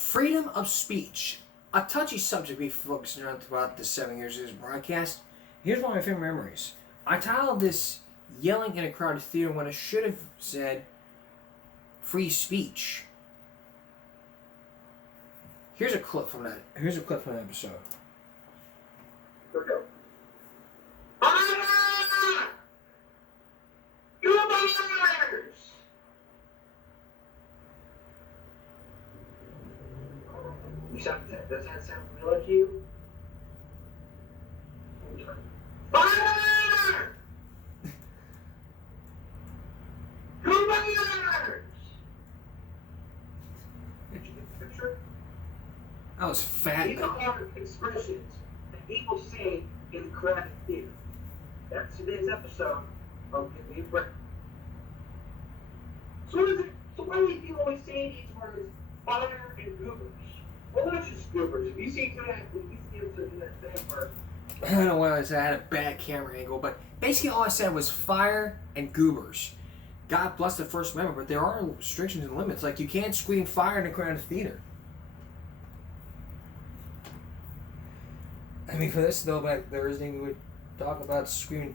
Freedom of speech. A touchy subject we focused on throughout the 7 years of this broadcast. Here's one of my favorite memories. I titled this Yelling in a Crowded Theater when it should have said Free Speech. Here's a clip from that. Here's a clip from that episode. Here we go. Goobers! Does that sound familiar to you? Fire! Goobers! Did you get the picture? That was fat. These are expressions that people say in the crowded theater. That's today's episode of Give Me a Break. So why do you always say these words, fire and goobers? Well, not just goobers. If you see that, if you see them that thing where I don't know what I said. I had a bad camera angle, but basically all I said was fire and goobers. God bless the First Amendment, but there are restrictions and limits. Like, you can't scream fire in a crowded theater. I mean, for this throwback Thursday, we would talk about screaming.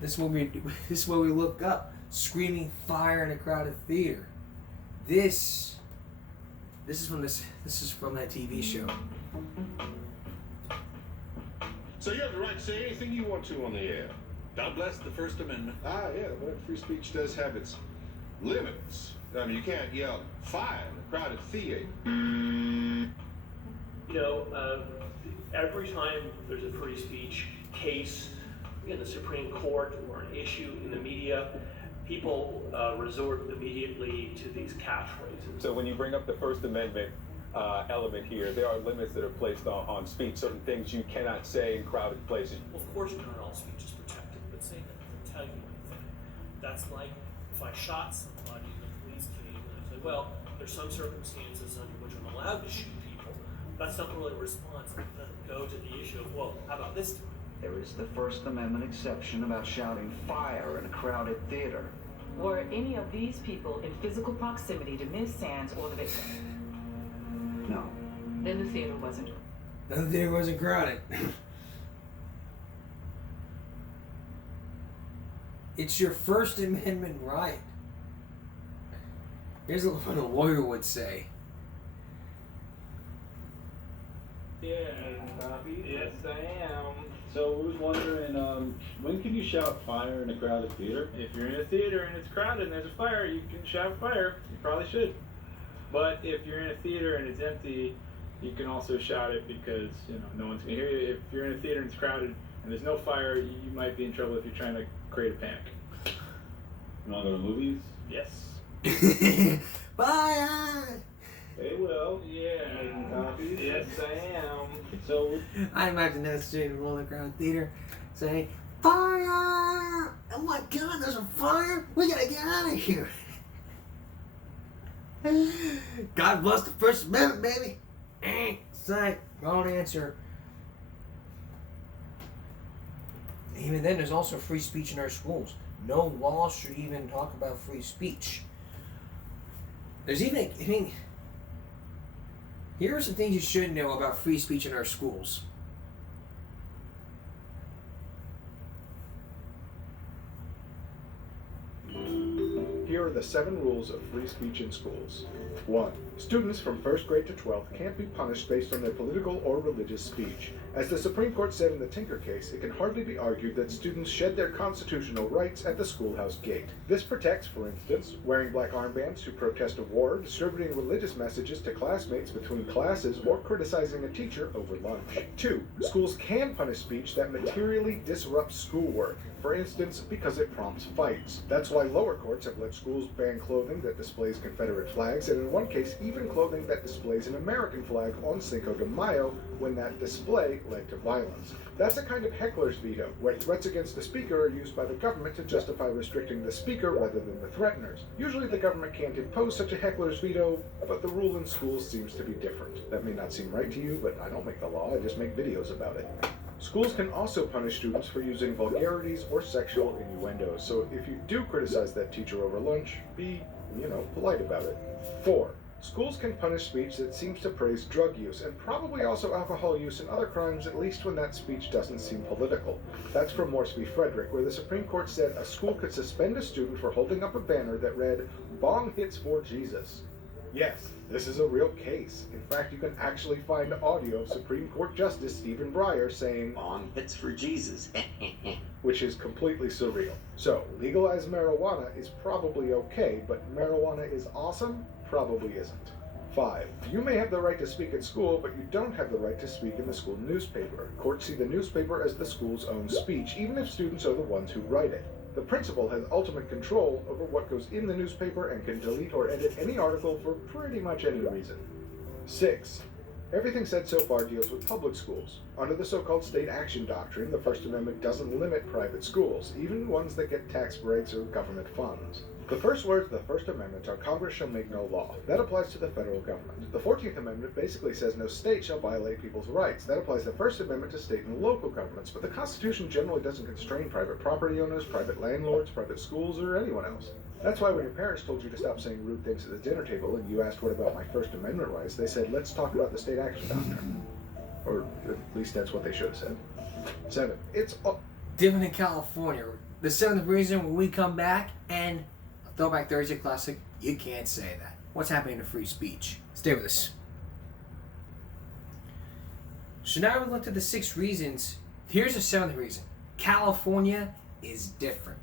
This is what we look up: screaming fire in a crowded theater. This is from that TV show. So you have the right to say anything you want to on the air. God bless the First Amendment. Yeah, but free speech does have its limits. I mean, you can't yell fire in a crowded theater. Every time there's a free speech case in the Supreme Court or an issue in the media, people resort immediately to these catchphrases. So when you bring up the First Amendment element here, there are limits that are placed on speech, certain things you cannot say in crowded places. Well, of course not all speech is protected, but saying that doesn't tell you anything. That's like if I shot somebody and the police came and I said, well, there's some circumstances under which I'm allowed to shoot people. That's not really a response. It doesn't go to the issue of, well, how about this time? There is the First Amendment exception about shouting fire in a crowded theater. Were any of these people in physical proximity to Ms. Sands or the victim? No. Then the theater wasn't. The theater wasn't crowded. It's your First Amendment right. Here's what a lawyer would say. Yeah, copy. Yes, I am. So we was wondering, when can you shout fire in a crowded theater? If you're in a theater and it's crowded and there's a fire, you can shout fire. You probably should. But if you're in a theater and it's empty, you can also shout it because no one's gonna hear you. If you're in a theater and it's crowded and there's no fire, you might be in trouble if you're trying to create a panic. You want to go to movies? Yes. Fire! They will. Yeah. Copies? Yes, I am. So I imagine that student in the middle of the crowded theater saying, fire! Oh my God, there's a fire! We gotta get out of here! God bless the First Amendment, baby! Psych. Wrong answer. Even then, there's also free speech in our schools. No law should even talk about free speech. There's even, here are some things you should know about free speech in our schools. Here are the 7 rules of free speech in schools. 1. Students from 1st grade to 12th can't be punished based on their political or religious speech. As the Supreme Court said in the Tinker case, it can hardly be argued that students shed their constitutional rights at the schoolhouse gate. This protects, for instance, wearing black armbands to protest a war, distributing religious messages to classmates between classes, or criticizing a teacher over lunch. 2. Schools can punish speech that materially disrupts schoolwork, for instance, because it prompts fights. That's why lower courts have let schools ban clothing that displays Confederate flags, and in one case, even clothing that displays an American flag on Cinco de Mayo, when that display led to violence. That's a kind of heckler's veto, where threats against the speaker are used by the government to justify restricting the speaker rather than the threateners. Usually the government can't impose such a heckler's veto, but the rule in schools seems to be different. That may not seem right to you, but I don't make the law, I just make videos about it. Schools can also punish students for using vulgarities or sexual innuendos, so if you do criticize that teacher over lunch, be, polite about it. 4. Schools can punish speech that seems to praise drug use, and probably also alcohol use and other crimes, at least when that speech doesn't seem political. That's from Morse v. Frederick, where the Supreme Court said a school could suspend a student for holding up a banner that read, "Bong hits for Jesus." Yes, this is a real case. In fact, you can actually find audio of Supreme Court Justice Stephen Breyer saying, "Bong hits for Jesus," which is completely surreal. So, legalize marijuana is probably okay, but marijuana is awesome? Probably isn't. 5. You may have the right to speak at school, but you don't have the right to speak in the school newspaper. Courts see the newspaper as the school's own speech, even if students are the ones who write it. The principal has ultimate control over what goes in the newspaper and can delete or edit any article for pretty much any reason. 6. Everything said so far deals with public schools. Under the so-called state action doctrine, the First Amendment doesn't limit private schools, even ones that get tax breaks or government funds. The first words of the First Amendment are "Congress shall make no law." That applies to the federal government. The 14th Amendment basically says no state shall violate people's rights. That applies the First Amendment to state and local governments, but the Constitution generally doesn't constrain private property owners, private landlords, private schools, or anyone else. That's why when your parents told you to stop saying rude things at the dinner table and you asked what about my First Amendment rights, they said, let's talk about the state action doctrine. Or at least that's what they should have said. 7. It's Different in California. The 7th reason when we come back and Throwback Thursday Classic, you can't say that. What's happening to free speech? Stay with us. So now we looked at the 6 reasons. Here's the 7th reason. California is different.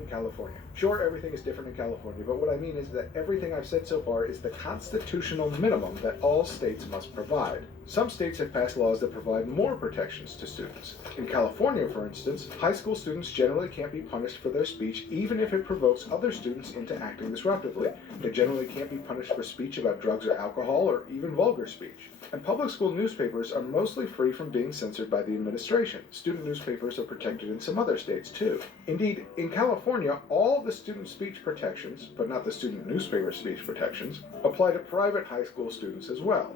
in California. Sure, everything is different in California, but what I mean is that everything I've said so far is the constitutional minimum that all states must provide. Some states have passed laws that provide more protections to students. In California, for instance, high school students generally can't be punished for their speech even if it provokes other students into acting disruptively. They generally can't be punished for speech about drugs or alcohol or even vulgar speech. And public school newspapers are mostly free from being censored by the administration. Student newspapers are protected in some other states too. Indeed, in California, all the student speech protections, but not the student newspaper speech protections, apply to private high school students as well,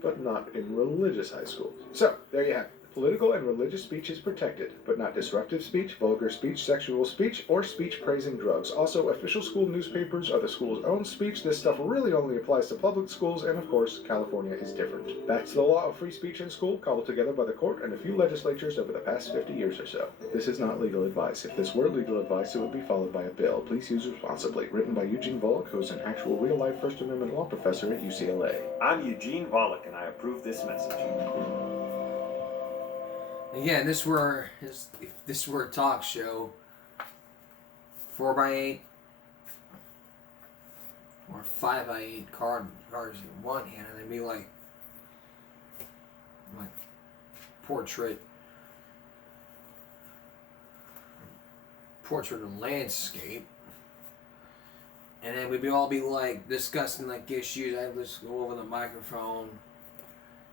but not in religious high schools. So, there you have it. Political and religious speech is protected, but not disruptive speech, vulgar speech, sexual speech, or speech praising drugs. Also, official school newspapers are the school's own speech. This stuff really only applies to public schools, and of course, California is different. That's the law of free speech in school, cobbled together by the court and a few legislatures over the past 50 years or so. This is not legal advice. If this were legal advice, it would be followed by a bill. Please use responsibly. Written by Eugene Volokh, who is an actual real-life First Amendment law professor at UCLA. I'm Eugene Volokh, and I approve this message. Again, if this were a talk show, 4x8 or 5x8 cards in one hand, and they'd be like portrait of landscape, and then we'd all be like discussing like issues. I'd just go over the microphone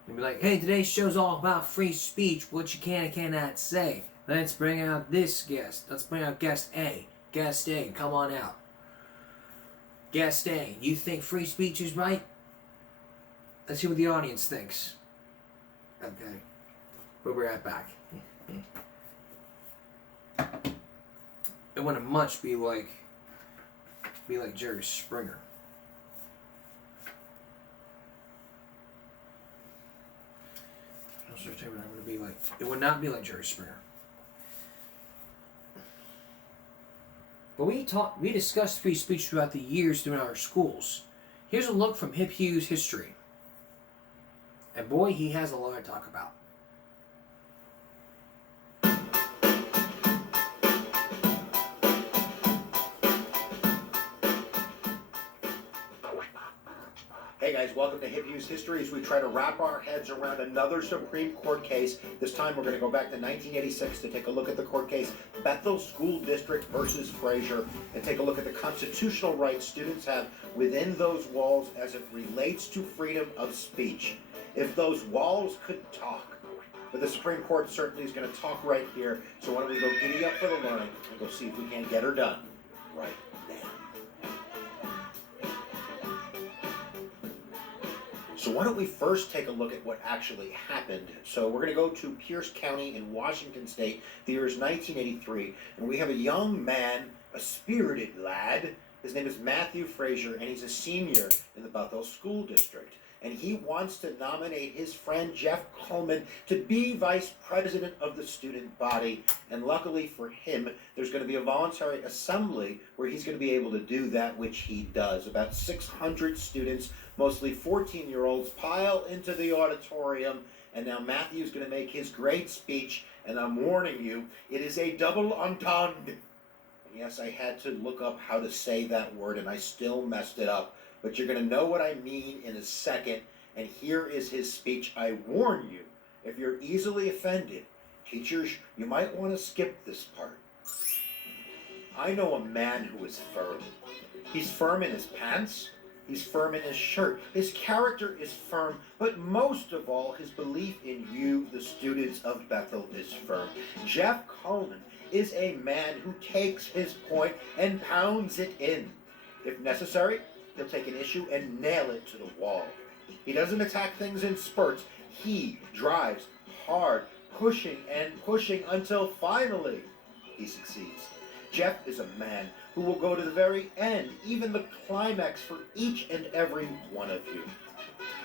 and be like, hey, today's show's all about free speech, what you can and cannot say. Let's bring out this guest. Let's bring out guest A. Guest A, come on out. Guest A, you think free speech is right? Let's see what the audience thinks. Okay. We'll be right back. It wouldn't much be like Jerry Springer. It would not be like Jerry Springer. But we discussed free speech throughout the years throughout our schools. Here's a look from Hip Hugh's history. And boy, he has a lot to talk about. Hey guys, welcome to Hip Hugh's History as we try to wrap our heads around another Supreme Court case. This time we're going to go back to 1986 to take a look at the court case Bethel School District versus Frazier and take a look at the constitutional rights students have within those walls as it relates to freedom of speech. If those walls could talk. But the Supreme Court certainly is going to talk right here, so why don't we go giddy up for the learning and go see if we can't get her done right now. So why don't we first take a look at what actually happened. So we're going to go to Pierce County in Washington State. The year is 1983, and we have a young man, a spirited lad, His name is Matthew Frazier, and he's a senior in the Bethel School District. And he wants to nominate his friend Jeff Coleman to be vice president of the student body. And luckily for him, there's going to be a voluntary assembly where he's going to be able to do that which he does. About 600 students, mostly 14-year-olds, pile into the auditorium. And now Matthew's going to make his great speech. And I'm warning you, it is a double entendre. Yes, I had to look up how to say that word, and I still messed it up. But you're going to know what I mean in a second. And here is his speech. I warn you, if you're easily offended, teachers, you might want to skip this part. I know a man who is firm. He's firm in his pants. He's firm in his shirt. His character is firm, but most of all, his belief in you, the students of Bethel, is firm. Jeff Coleman is a man who takes his point and pounds it in. If necessary, he'll take an issue and nail it to the wall. He doesn't attack things in spurts. He drives hard, pushing and pushing until finally he succeeds. Jeff is a man who will go to the very end, even the climax, for each and every one of you.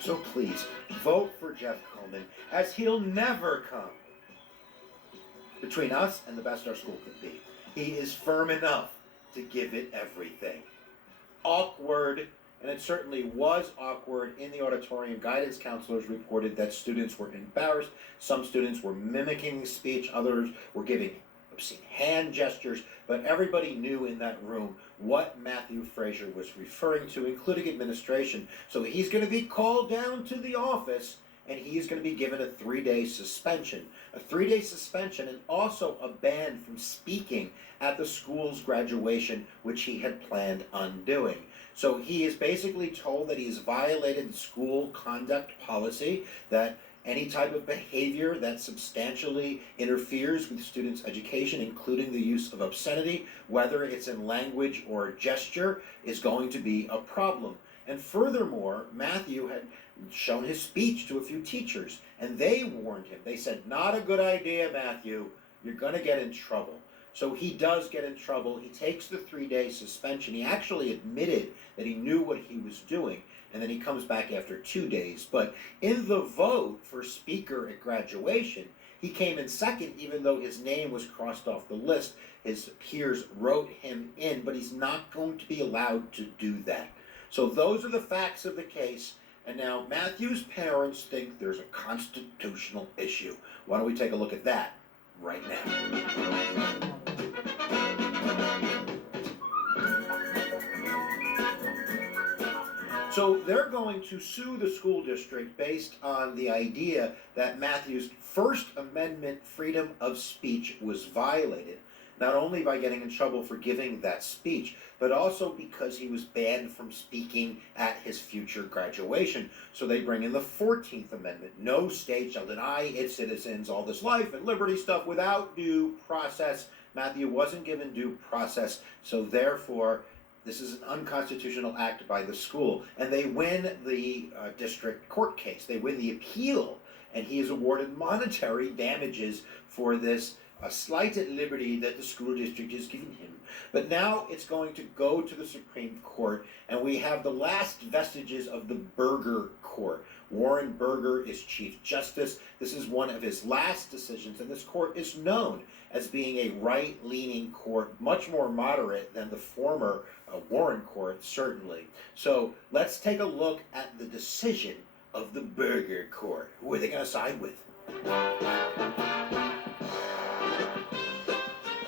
So please, vote for Jeff Coleman, as he'll never come between us and the best our school could be. He is firm enough to give it everything. Awkward, and it certainly was awkward in the auditorium. Guidance counselors reported that students were embarrassed. Some students were mimicking speech, others were giving obscene hand gestures, but everybody knew in that room what Matthew Frazier was referring to, including administration. So he's going to be called down to the office, and he's going to be given a 3-day suspension. A 3-day suspension, and also a ban from speaking at the school's graduation, which he had planned on doing. So he is basically told that he's violated the school conduct policy, that any type of behavior that substantially interferes with students' education, including the use of obscenity, whether it's in language or gesture, is going to be a problem. And furthermore, Matthew had shown his speech to a few teachers, and they warned him. They said, not a good idea, Matthew. You're going to get in trouble. So he does get in trouble. He takes the 3-day suspension. He actually admitted that he knew what he was doing, and then he comes back after 2 days. But in the vote for speaker at graduation, he came in second, even though his name was crossed off the list. His peers wrote him in, but he's not going to be allowed to do that. So those are the facts of the case. And now Matthew's parents think there's a constitutional issue. Why don't we take a look at that right now? So they're going to sue the school district based on the idea that Matthew's First Amendment freedom of speech was violated, not only by getting in trouble for giving that speech, but also because he was banned from speaking at his future graduation. So they bring in the 14th Amendment. No state shall deny its citizens all this life and liberty stuff without due process. Matthew wasn't given due process, so therefore this is an unconstitutional act by the school. And they win the district court case. They win the appeal, and he is awarded monetary damages for this slighted liberty that the school district has given him. But now it's going to go to the Supreme Court, and we have the last vestiges of the Burger Court. Warren Burger is Chief Justice. This is one of his last decisions, and this court is known as being a right-leaning court, much more moderate than the former Warren Court, certainly. So let's take a look at the decision of the Burger Court. Who are they going to side with?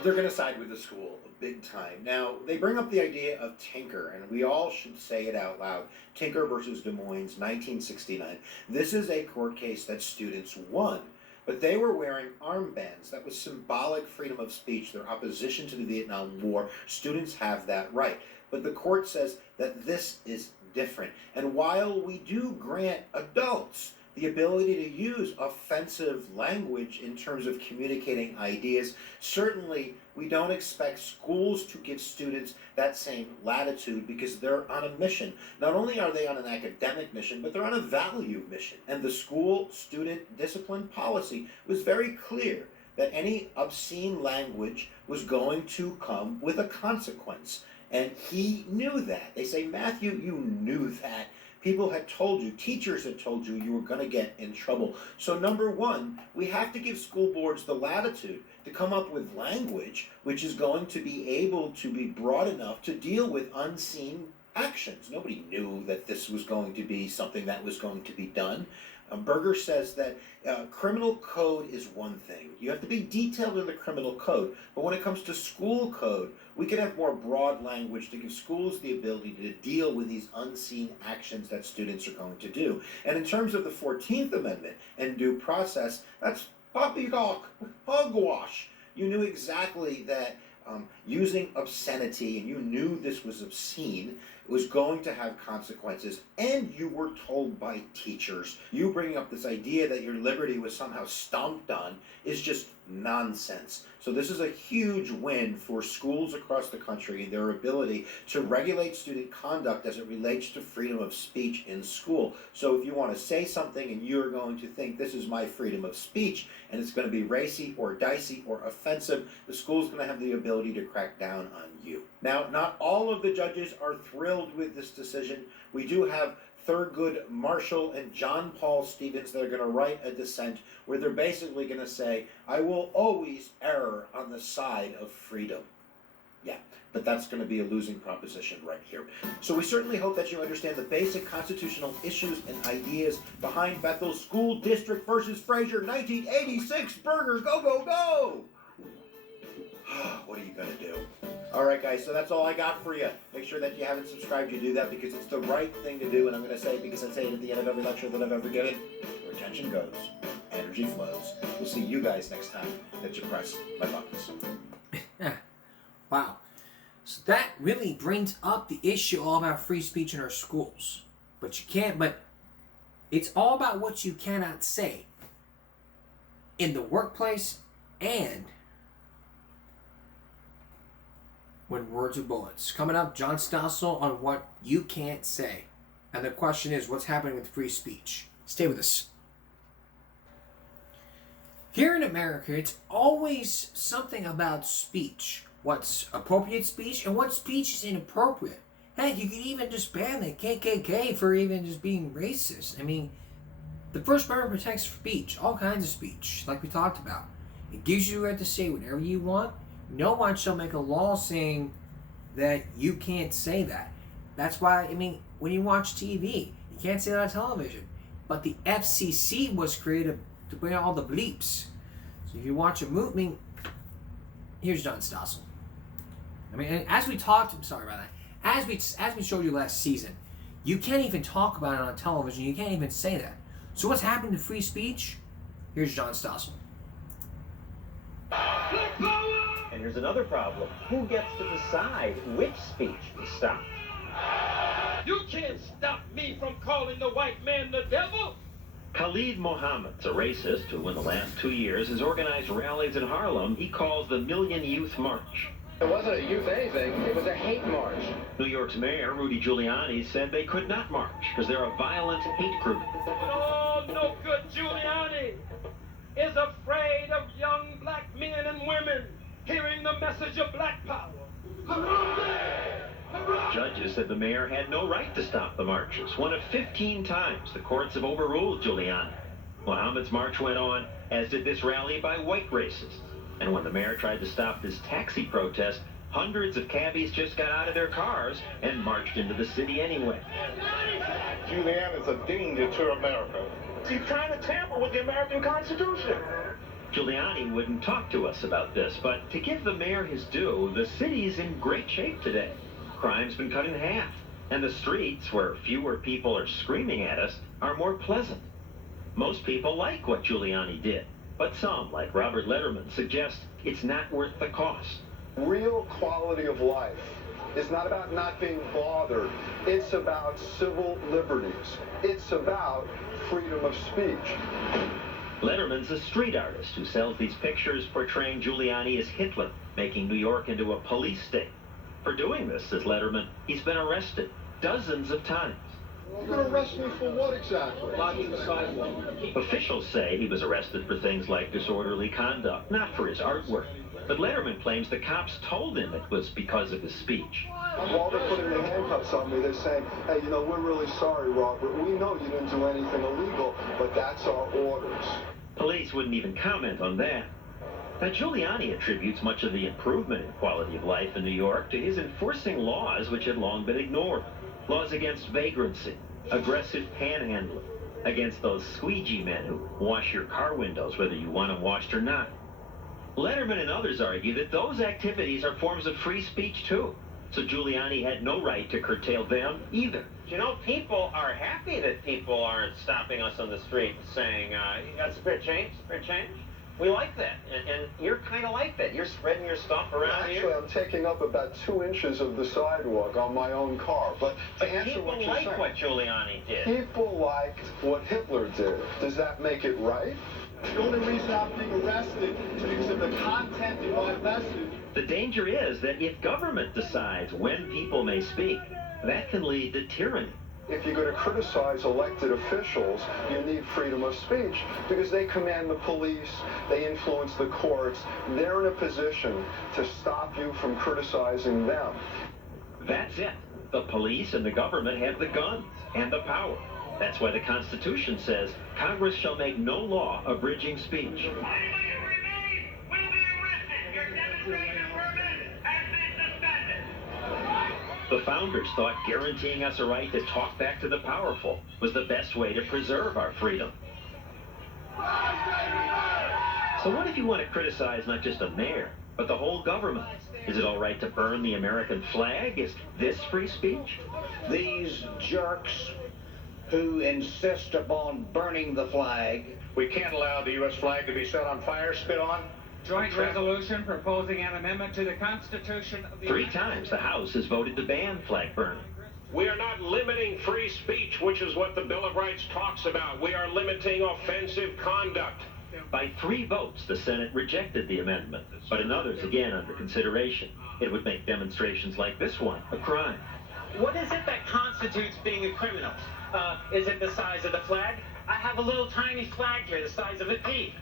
They're going to side with the school, big time. Now, they bring up the idea of Tinker, and we all should say it out loud. Tinker versus Des Moines, 1969. This is a court case that students won, but they were wearing armbands. That was symbolic freedom of speech, their opposition to the Vietnam War. Students have that right. But the court says that this is different. And while we do grant adults the ability to use offensive language in terms of communicating ideas, certainly we don't expect schools to give students that same latitude, because they're on a mission. Not only are they on an academic mission, but they're on a value mission. And the school student discipline policy was very clear that any obscene language was going to come with a consequence. And he knew that. They say, Matthew, you knew that. People had told you, teachers had told you you were going to get in trouble. So number one, we have to give school boards the latitude to come up with language which is going to be able to be broad enough to deal with unseen actions. Nobody knew that this was going to be something that was going to be done. Berger says that criminal code is one thing. You have to be detailed in the criminal code. But when it comes to school code, we can have more broad language to give schools the ability to deal with these unseen actions that students are going to do. And in terms of the 14th Amendment and due process, that's poppycock, hogwash. You knew exactly that using obscenity, and you knew this was obscene, was going to have consequences, and you were told by teachers. You bringing up this idea that your liberty was somehow stomped on is just nonsense. So this is a huge win for schools across the country and their ability to regulate student conduct as it relates to freedom of speech in school. So if you want to say something and you're going to think this is my freedom of speech and it's going to be racy or dicey or offensive, the school's going to have the ability to crack down on you. Now, not all of the judges are thrilled with this decision. We do have Thurgood Marshall and John Paul Stevens that are going to write a dissent where they're basically going to say, I will always err on the side of freedom. Yeah, but that's going to be a losing proposition right here. So we certainly hope that you understand the basic constitutional issues and ideas behind Bethel School District versus Frazier 1986. Berger, go, go, go! What are you going to do? All right, guys, so that's all I got for you. Make sure that you haven't subscribed, you do that because it's the right thing to do. And I'm going to say it because I say it at the end of every lecture that I've ever given. Where attention goes, energy flows. We'll see you guys next time that you press my buttons. Wow. So that really brings up the issue all about free speech in our schools. But it's all about what you cannot say in the workplace and when words are bullets. Coming up, John Stossel on what you can't say. And the question is, what's happening with free speech? Stay with us. Here in America, it's always something about speech. What's appropriate speech and what speech is inappropriate. Heck, you can even just ban the KKK for even just being racist. I mean, the First Amendment protects speech, all kinds of speech, like we talked about. It gives you the right to say whatever you want. No one shall make a law saying that you can't say that. That's why, I mean, when you watch TV, you can't say that on television. But the FCC was created to bring out all the bleeps. So if you watch a movie, I mean, here's John Stossel. I mean, and as we talked, I'm sorry about that. As we showed you last season, you can't even talk about it on television. You can't even say that. So what's happening to free speech? Here's John Stossel. And here's another problem. Who gets to decide which speech is stopped? You can't stop me from calling the white man the devil! Khalid Mohammed's a racist who in the last 2 years has organized rallies in Harlem he calls the Million Youth March. It wasn't a youth anything, it was a hate march. New York's mayor, Rudy Giuliani, said they could not march because they're a violent hate group. Oh, no good Giuliani is afraid of young black men and women hearing the message of black power. Judges said the mayor had no right to stop the marches. One of 15 times the courts have overruled Giuliani. Mohammed's march went on, as did this rally by white racists. And when the mayor tried to stop this taxi protest, hundreds of cabbies just got out of their cars and marched into the city anyway. Giuliani's a danger to America. He's trying to tamper with the American Constitution. Giuliani wouldn't talk to us about this, but to give the mayor his due, the city's in great shape today. Crime's been cut in half, and the streets, where fewer people are screaming at us, are more pleasant. Most people like what Giuliani did, but some, like Robert Letterman, suggest it's not worth the cost. Real quality of life is not about not being bothered. It's about civil liberties. It's about freedom of speech. Letterman's a street artist who sells these pictures portraying Giuliani as Hitler, making New York into a police state. For doing this, says Letterman, he's been arrested dozens of times. You're going to arrest me for what exactly? Blocking the sidewalk. Officials say he was arrested for things like disorderly conduct, not for his artwork. But Letterman claims the cops told him it was because of his speech. While they're putting the handcuffs on me, they're saying, hey, you know, we're really sorry, Robert. We know you didn't do anything illegal, but that's our orders. Police wouldn't even comment on that. Now, Giuliani attributes much of the improvement in quality of life in New York to his enforcing laws which had long been ignored. Laws against vagrancy, aggressive panhandling, against those squeegee men who wash your car windows whether you want them washed or not. Letterman and others argue that those activities are forms of free speech too. So Giuliani had no right to curtail them either. You know, people are happy that people aren't stopping us on the street saying, you got spare change, spare change? We like that, and you're kind of like that. You're spreading your stuff around here. Actually, I'm taking up about 2 inches of the sidewalk on my own car. But to answer what you're saying, people like what Giuliani did. People liked what Hitler did. Does that make it right? The only reason I'm being arrested is because of the content in my message. The danger is that if government decides when people may speak, that can lead to tyranny. If you're going to criticize elected officials, you need freedom of speech because they command the police, they influence the courts. They're in a position to stop you from criticizing them. That's it. The police and the government have the guns and the power. That's why the Constitution says Congress shall make no law abridging speech. The founders thought guaranteeing us a right to talk back to the powerful was the best way to preserve our freedom. So what if you want to criticize not just a mayor, but the whole government? Is it all right to burn the American flag? Is this free speech? These jerks who insist upon burning the flag. We can't allow the U.S. flag to be set on fire, spit on. Joint resolution proposing an amendment to the Constitution of the 3 times the House has voted to ban flag burning. We are not limiting free speech, which is what the Bill of Rights talks about. We are limiting offensive conduct. By 3 votes, the Senate rejected the amendment, but in others, again, under consideration. It would make demonstrations like this one a crime. What is it that constitutes being a criminal? Is it the size of the flag? I have a little tiny flag here the size of a pea.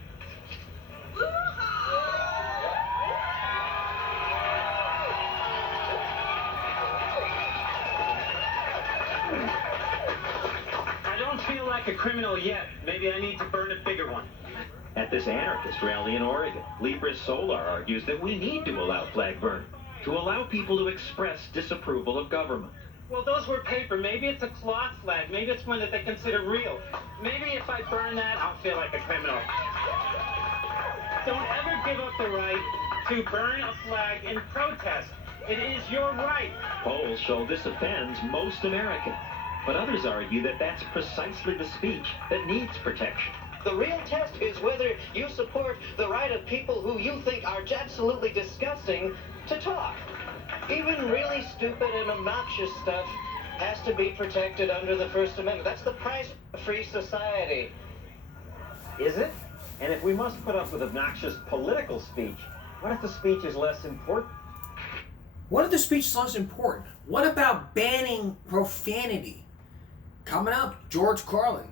I don't feel like a criminal yet. Maybe I need to burn a bigger one. At this anarchist rally in Oregon, Libris Solar argues that we need to allow flag burning, to allow people to express disapproval of government. Well, those were paper. Maybe it's a cloth flag. Maybe it's one that they consider real. Maybe if I burn that, I'll feel like a criminal. Don't ever give up the right to burn a flag in protest. It is your right. Polls show this offends most Americans, but others argue that that's precisely the speech that needs protection. The real test is whether you support the right of people who you think are absolutely disgusting to talk. Even really stupid and obnoxious stuff has to be protected under the First Amendment. That's the price of a free society. Is it? And if we must put up with obnoxious political speech, what if the speech is less important? What if the speech is less important? What about banning profanity? Coming up, George Carlin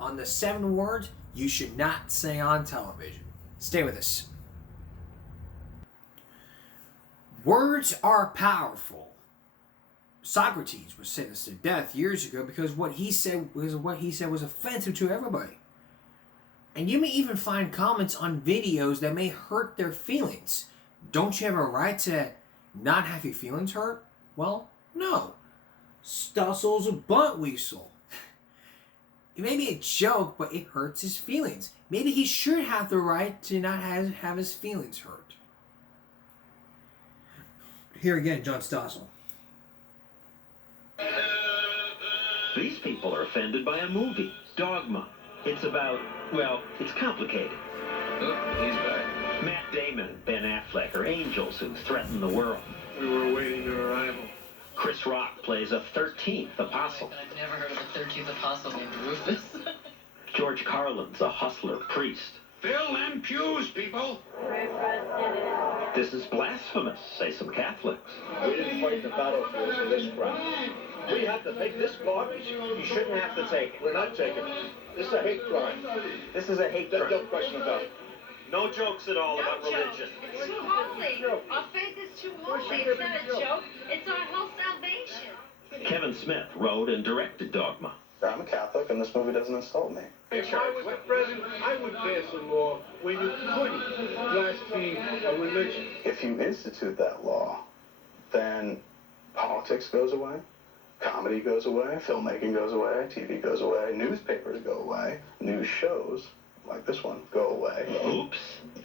on the 7 words you should not say on television. Stay with us. Words are powerful. Socrates was sentenced to death years ago because what he said was offensive to everybody. And you may even find comments on videos that may hurt their feelings. Don't you have a right to not have your feelings hurt? Well, no. Stussel's a butt weasel. It may be a joke, but it hurts his feelings. Maybe he should have the right to not have his feelings hurt. Here again, John Stossel. These people are offended by a movie, Dogma. It's about, well, it's complicated. Oh, he's back. Matt Damon and Ben Affleck are angels who threaten the world. We were awaiting your arrival. Chris Rock plays a 13th apostle. I've never heard of a 13th apostle named Rufus. George Carlin's a hustler priest. Fill them pews, people! This is blasphemous, say some Catholics. We didn't fight the battlefield for this crap. We had to take this garbage. You shouldn't have to take it. We're not taking it. This is a hate crime. This is a hate crime. No question about it. No jokes at all No about joke. religion. It's too holy. Our faith is too holy. It's not a joke. It's our whole salvation. Kevin Smith wrote and directed Dogma. I'm a Catholic, and this movie doesn't insult me. If I was the president, I would pass a law where you couldn't blaspheme a religion. If you institute that law, then politics goes away, comedy goes away, filmmaking goes away, TV goes away, newspapers go away, news shows, like this one, go away. Oops,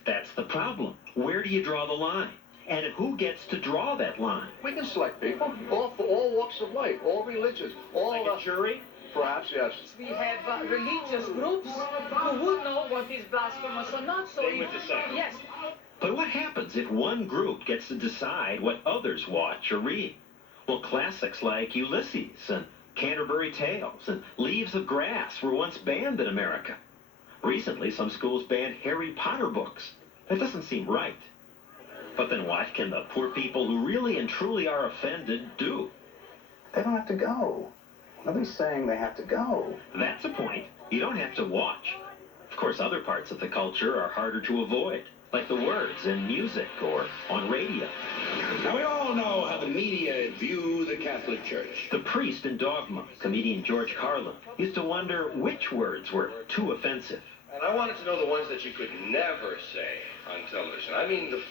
that's the problem. Where do you draw the line? And who gets to draw that line? We can select people, all for all walks of life, all religions, all Like a jury? Perhaps, yes. We have religious groups who would know what is blasphemous or not. So They would decide. Yes. But what happens if one group gets to decide what others watch or read? Well, classics like Ulysses and Canterbury Tales and Leaves of Grass were once banned in America. Recently, some schools banned Harry Potter books. That doesn't seem right. But then what can the poor people who really and truly are offended do? They don't have to go. Nobody's saying they have to go. That's a point. You don't have to watch. Of course, other parts of the culture are harder to avoid, like the words in music or on radio. Now, we all know how the media view the Catholic Church. The priest in Dogma, comedian George Carlin, used to wonder which words were too offensive. And I wanted to know the ones that you could never say on television. I mean, the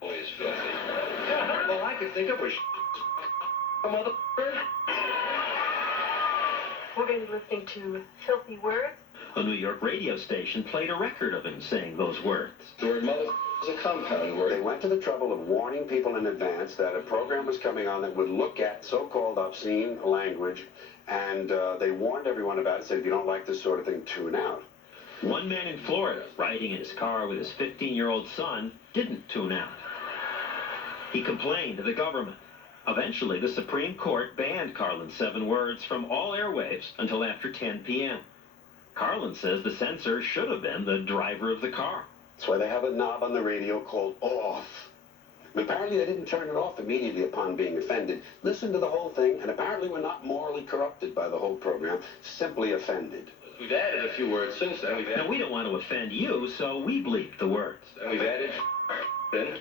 always filthy. All I could think of was motherfucker. We're going to be listening to filthy words. A New York radio station played a record of him saying those words. The word mother is a compound word. They went to the trouble of warning people in advance that a program was coming on that would look at so-called obscene language, and they warned everyone about it, said if you don't like this sort of thing, tune out. One man in Florida, riding in his car with his 15-year-old son, didn't tune out. He complained to the government. Eventually, the Supreme Court banned Carlin's 7 words from all airwaves until after 10 p.m. Carlin says the censor should have been the driver of the car. That's why they have a knob on the radio called off. Apparently they didn't turn it off immediately upon being offended. Listened to the whole thing, and apparently were not morally corrupted by the whole program, simply offended. We've added a few words since then. Now, we don't want to offend you, so we bleep the words. And we've added then.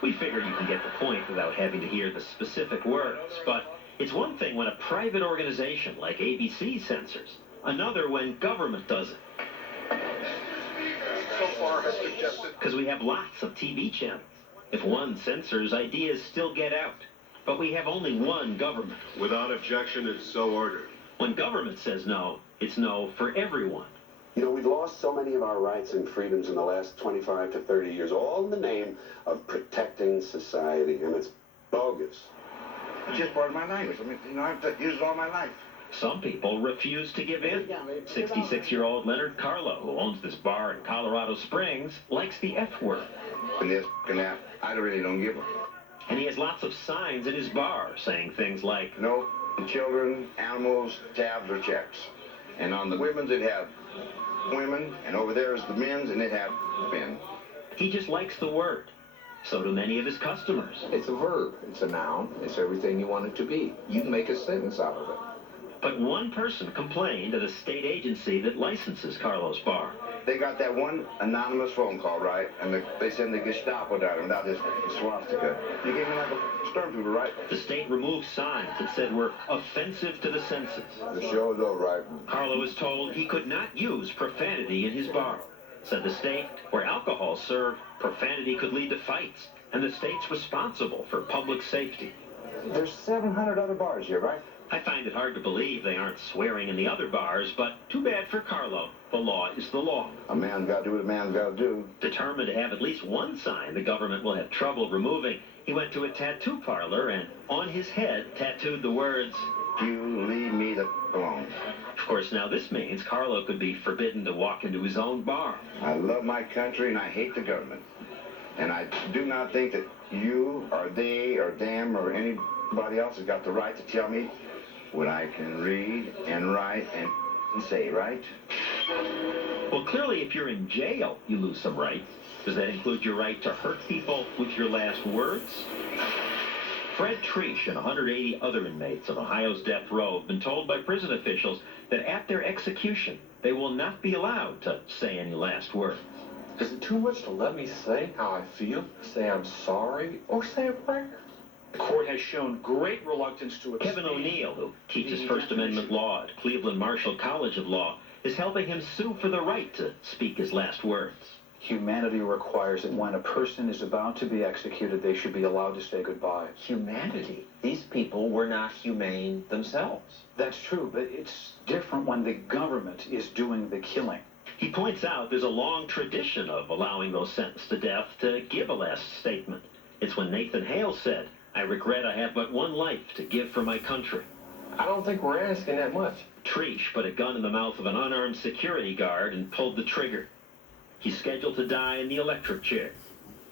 We figure you can get the point without having to hear the specific words, but it's one thing when a private organization like ABC censors, another when government does it. So far has suggested. Because we have lots of TV channels. If one censors, ideas still get out. But we have only one government. Without objection, it's so ordered. When government says no, it's no for everyone. You know, we've lost so many of our rights and freedoms in the last 25 to 30 years, all in the name of protecting society, and it's bogus. It's just part of my language. I mean, you know, I've used it all my life. Some people refuse to give in. 66-year-old Leonard Carlo, who owns this bar in Colorado Springs, likes the F word. And this and that, I really don't give them. And he has lots of signs in his bar saying things like, no, children, animals, tabs, or checks. And on the women's, it had women, and over there is the men's, and it had men. He just likes the word. So do many of his customers. It's a verb. It's a noun. It's everything you want it to be. You can make a sentence out of it. But one person complained to the state agency that licenses Carlo's bar. They got that one anonymous phone call, right? And they send the Gestapo down without this swastika. You gave me like a stormtrooper, right? The state removed signs that said were offensive to the senses. The show is over, right? Carlo was told he could not use profanity in his bar. Said the state, where alcohol served, profanity could lead to fights, and the state's responsible for public safety. There's 700 other bars here, right? I find it hard to believe they aren't swearing in the other bars, but too bad for Carlo. The law is the law. A man's got to do what a man's got to do. Determined to have at least one sign the government will have trouble removing, he went to a tattoo parlor and on his head tattooed the words, "You leave me the alone." Of course, now this means Carlo could be forbidden to walk into his own bar. I love my country and I hate the government. And I do not think that you or they or them or anybody else has got the right to tell me what I can read and write and say, right? Well, clearly, if you're in jail, you lose some rights. Does that include your right to hurt people with your last words? Fred Treesh and 180 other inmates of Ohio's death row have been told by prison officials that at their execution, they will not be allowed to say any last words. Is it too much to let me say how I feel, say I'm sorry, or say a prayer? The court has shown great reluctance to expand. Kevin O'Neill, who teaches First Amendment law at Cleveland Marshall College of Law, is helping him sue for the right to speak his last words. Humanity requires that when a person is about to be executed, they should be allowed to say goodbye. Humanity? These people were not humane themselves. That's true, but it's different when the government is doing the killing. He points out there's a long tradition of allowing those sentenced to death to give a last statement. It's when Nathan Hale said, "I regret I have but one life to give for my country." I don't think we're asking that much. Trish put a gun in the mouth of an unarmed security guard and pulled the trigger. He's scheduled to die in the electric chair.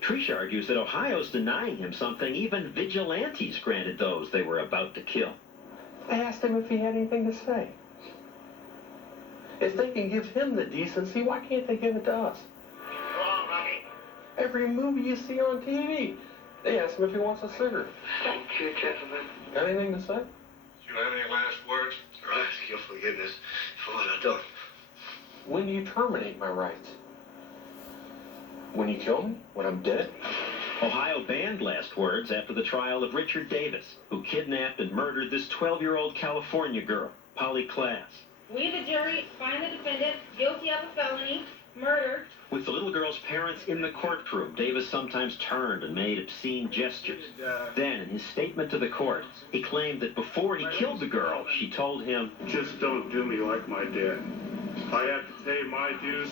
Trish argues that Ohio's denying him something even vigilantes granted those they were about to kill. I asked him if he had anything to say. If they can give him the decency, why can't they give it to us? Every movie you see on TV, they ask him if he wants a cigarette. Thank you, gentlemen. Got anything to say? Do you have any last words? I ask your forgiveness for what I've done. When do you terminate my rights? When you kill me? When I'm dead? Ohio banned last words after the trial of Richard Davis, who kidnapped and murdered this 12-year-old California girl, Polly Klaas. We, the jury, find the defendant guilty of a felony, murder. With the little girl's parents in the courtroom, Davis sometimes turned and made obscene gestures. Then, in his statement to the court, he claimed that before he killed the girl, she told him, "Just don't do me like my dad. I have to pay my dues,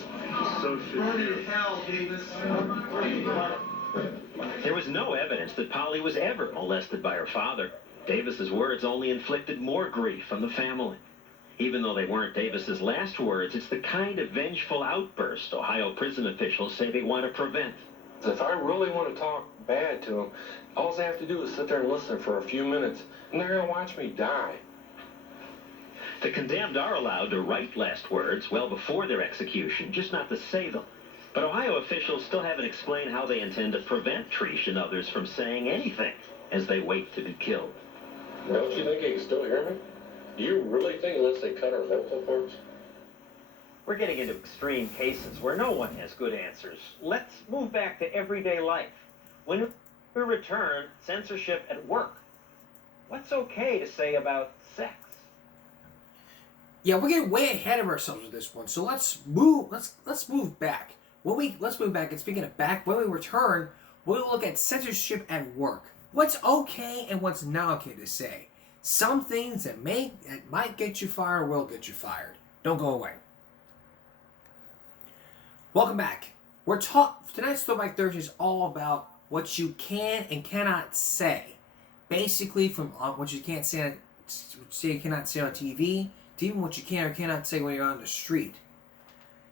so should you." Hell, Davis. There was no evidence that Polly was ever molested by her father. Davis's words only inflicted more grief on the family. Even though they weren't Davis's last words, it's the kind of vengeful outburst Ohio prison officials say they want to prevent. If I really want to talk bad to them, all they have to do is sit there and listen for a few minutes, and they're going to watch me die. The condemned are allowed to write last words well before their execution, just not to say them. But Ohio officials still haven't explained how they intend to prevent Trish and others from saying anything as they wait to be killed. Don't you think they can still hear me? Do you really think unless they cut our vocal cords? We're getting into extreme cases where no one has good answers. Let's move back to everyday life. When we return, censorship at work. What's okay to say about sex? Yeah, we're getting way ahead of ourselves with this one. So let's move back. Let's move back. And speaking of back, when we return, we'll look at censorship at work. What's okay and what's not okay to say. Some things that might get you fired will get you fired. Don't go away. Welcome back. Tonight's Throwback Thursday is all about what you can and cannot say. Basically, from what you can't say, cannot say on TV, to even what you can or cannot say when you're on the street.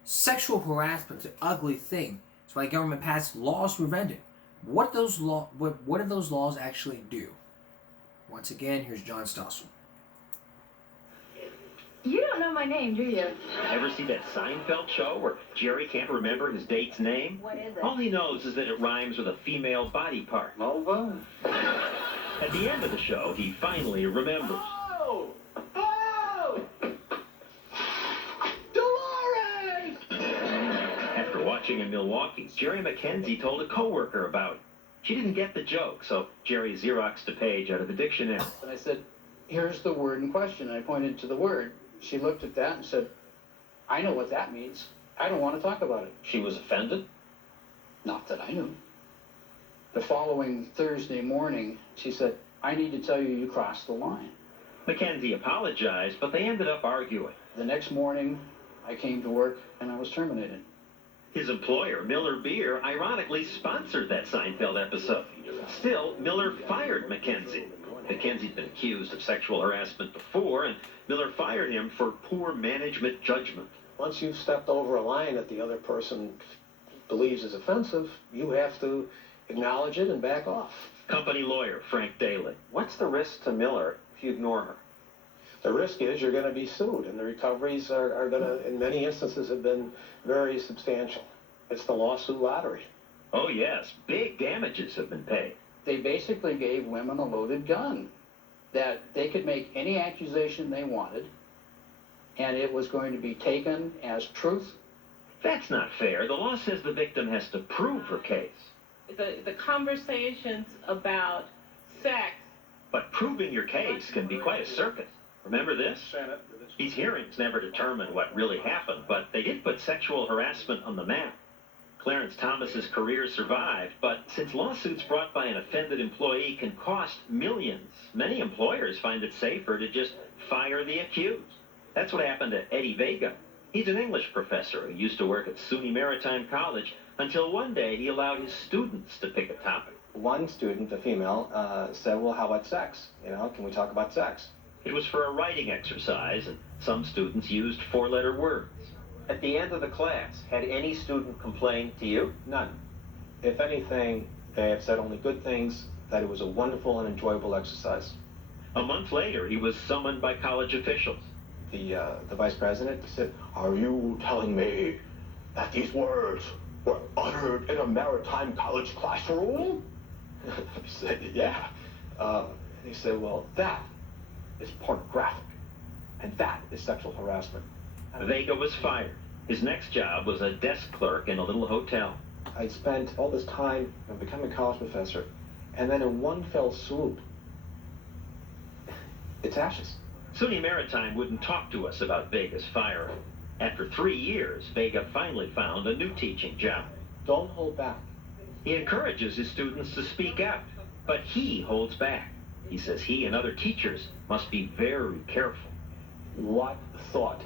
Sexual harassment is an ugly thing. That's why the government passed laws to prevent it. What do those laws actually do? Once again, here's John Stossel. You don't know my name, do you? Ever see that Seinfeld show where Jerry can't remember his date's name? What is it? All he knows is that it rhymes with a female body part. Nova? At the end of the show, he finally remembers. Oh! Oh! Dolores! After watching in Milwaukee, Jerry McKenzie told a coworker about it. She didn't get the joke, so Jerry Xeroxed a page out of the dictionary. And I said, "Here's the word in question." And I pointed to the word. She looked at that and said, "I know what that means. I don't want to talk about it." She was offended? Not that I knew. The following Thursday morning, she said, "I need to tell you, you crossed the line." McKenzie apologized, but they ended up arguing. The next morning, I came to work and I was terminated. His employer, Miller Beer, ironically sponsored that Seinfeld episode. Still, Miller fired McKenzie. McKenzie'd been accused of sexual harassment before, and Miller fired him for poor management judgment. Once you've stepped over a line that the other person believes is offensive, you have to acknowledge it and back off. Company lawyer Frank Daly. What's the risk to Miller if you ignore her? The risk is you're going to be sued, and the recoveries are going to, in many instances, have been very substantial. It's the lawsuit lottery. Oh yes, big damages have been paid. They basically gave women a loaded gun that they could make any accusation they wanted, and it was going to be taken as truth That's not fair. The law says the victim has to prove her case. The conversations about sex. But proving your case can be quite a circus. Remember this? These hearings never determined what really happened, but they did put sexual harassment on the map. Clarence Thomas's career survived, but since lawsuits brought by an offended employee can cost millions, many employers find it safer to just fire the accused. That's what happened to Eddie Vega. He's an English professor who used to work at SUNY Maritime College until one day he allowed his students to pick a topic. One student, a female, said, well, how about sex? You know, can we talk about sex? It was for a writing exercise, and some students used four-letter words. At the end of the class, had any student complained to you? None. If anything, they have said only good things, that it was a wonderful and enjoyable exercise. A month later, he was summoned by college officials. The vice president said, are you telling me that these words were uttered in a maritime college classroom? I said, yeah. And he said, well, that is pornographic, and that is sexual harassment. Vega was fired. His next job was a desk clerk in a little hotel. I spent all this time becoming a college professor, and then in one fell swoop, it's ashes. SUNY Maritime wouldn't talk to us about Vega's firing. After 3 years, Vega finally found a new teaching job. Don't hold back. He encourages his students to speak out, but he holds back. He says he and other teachers must be very careful. What thought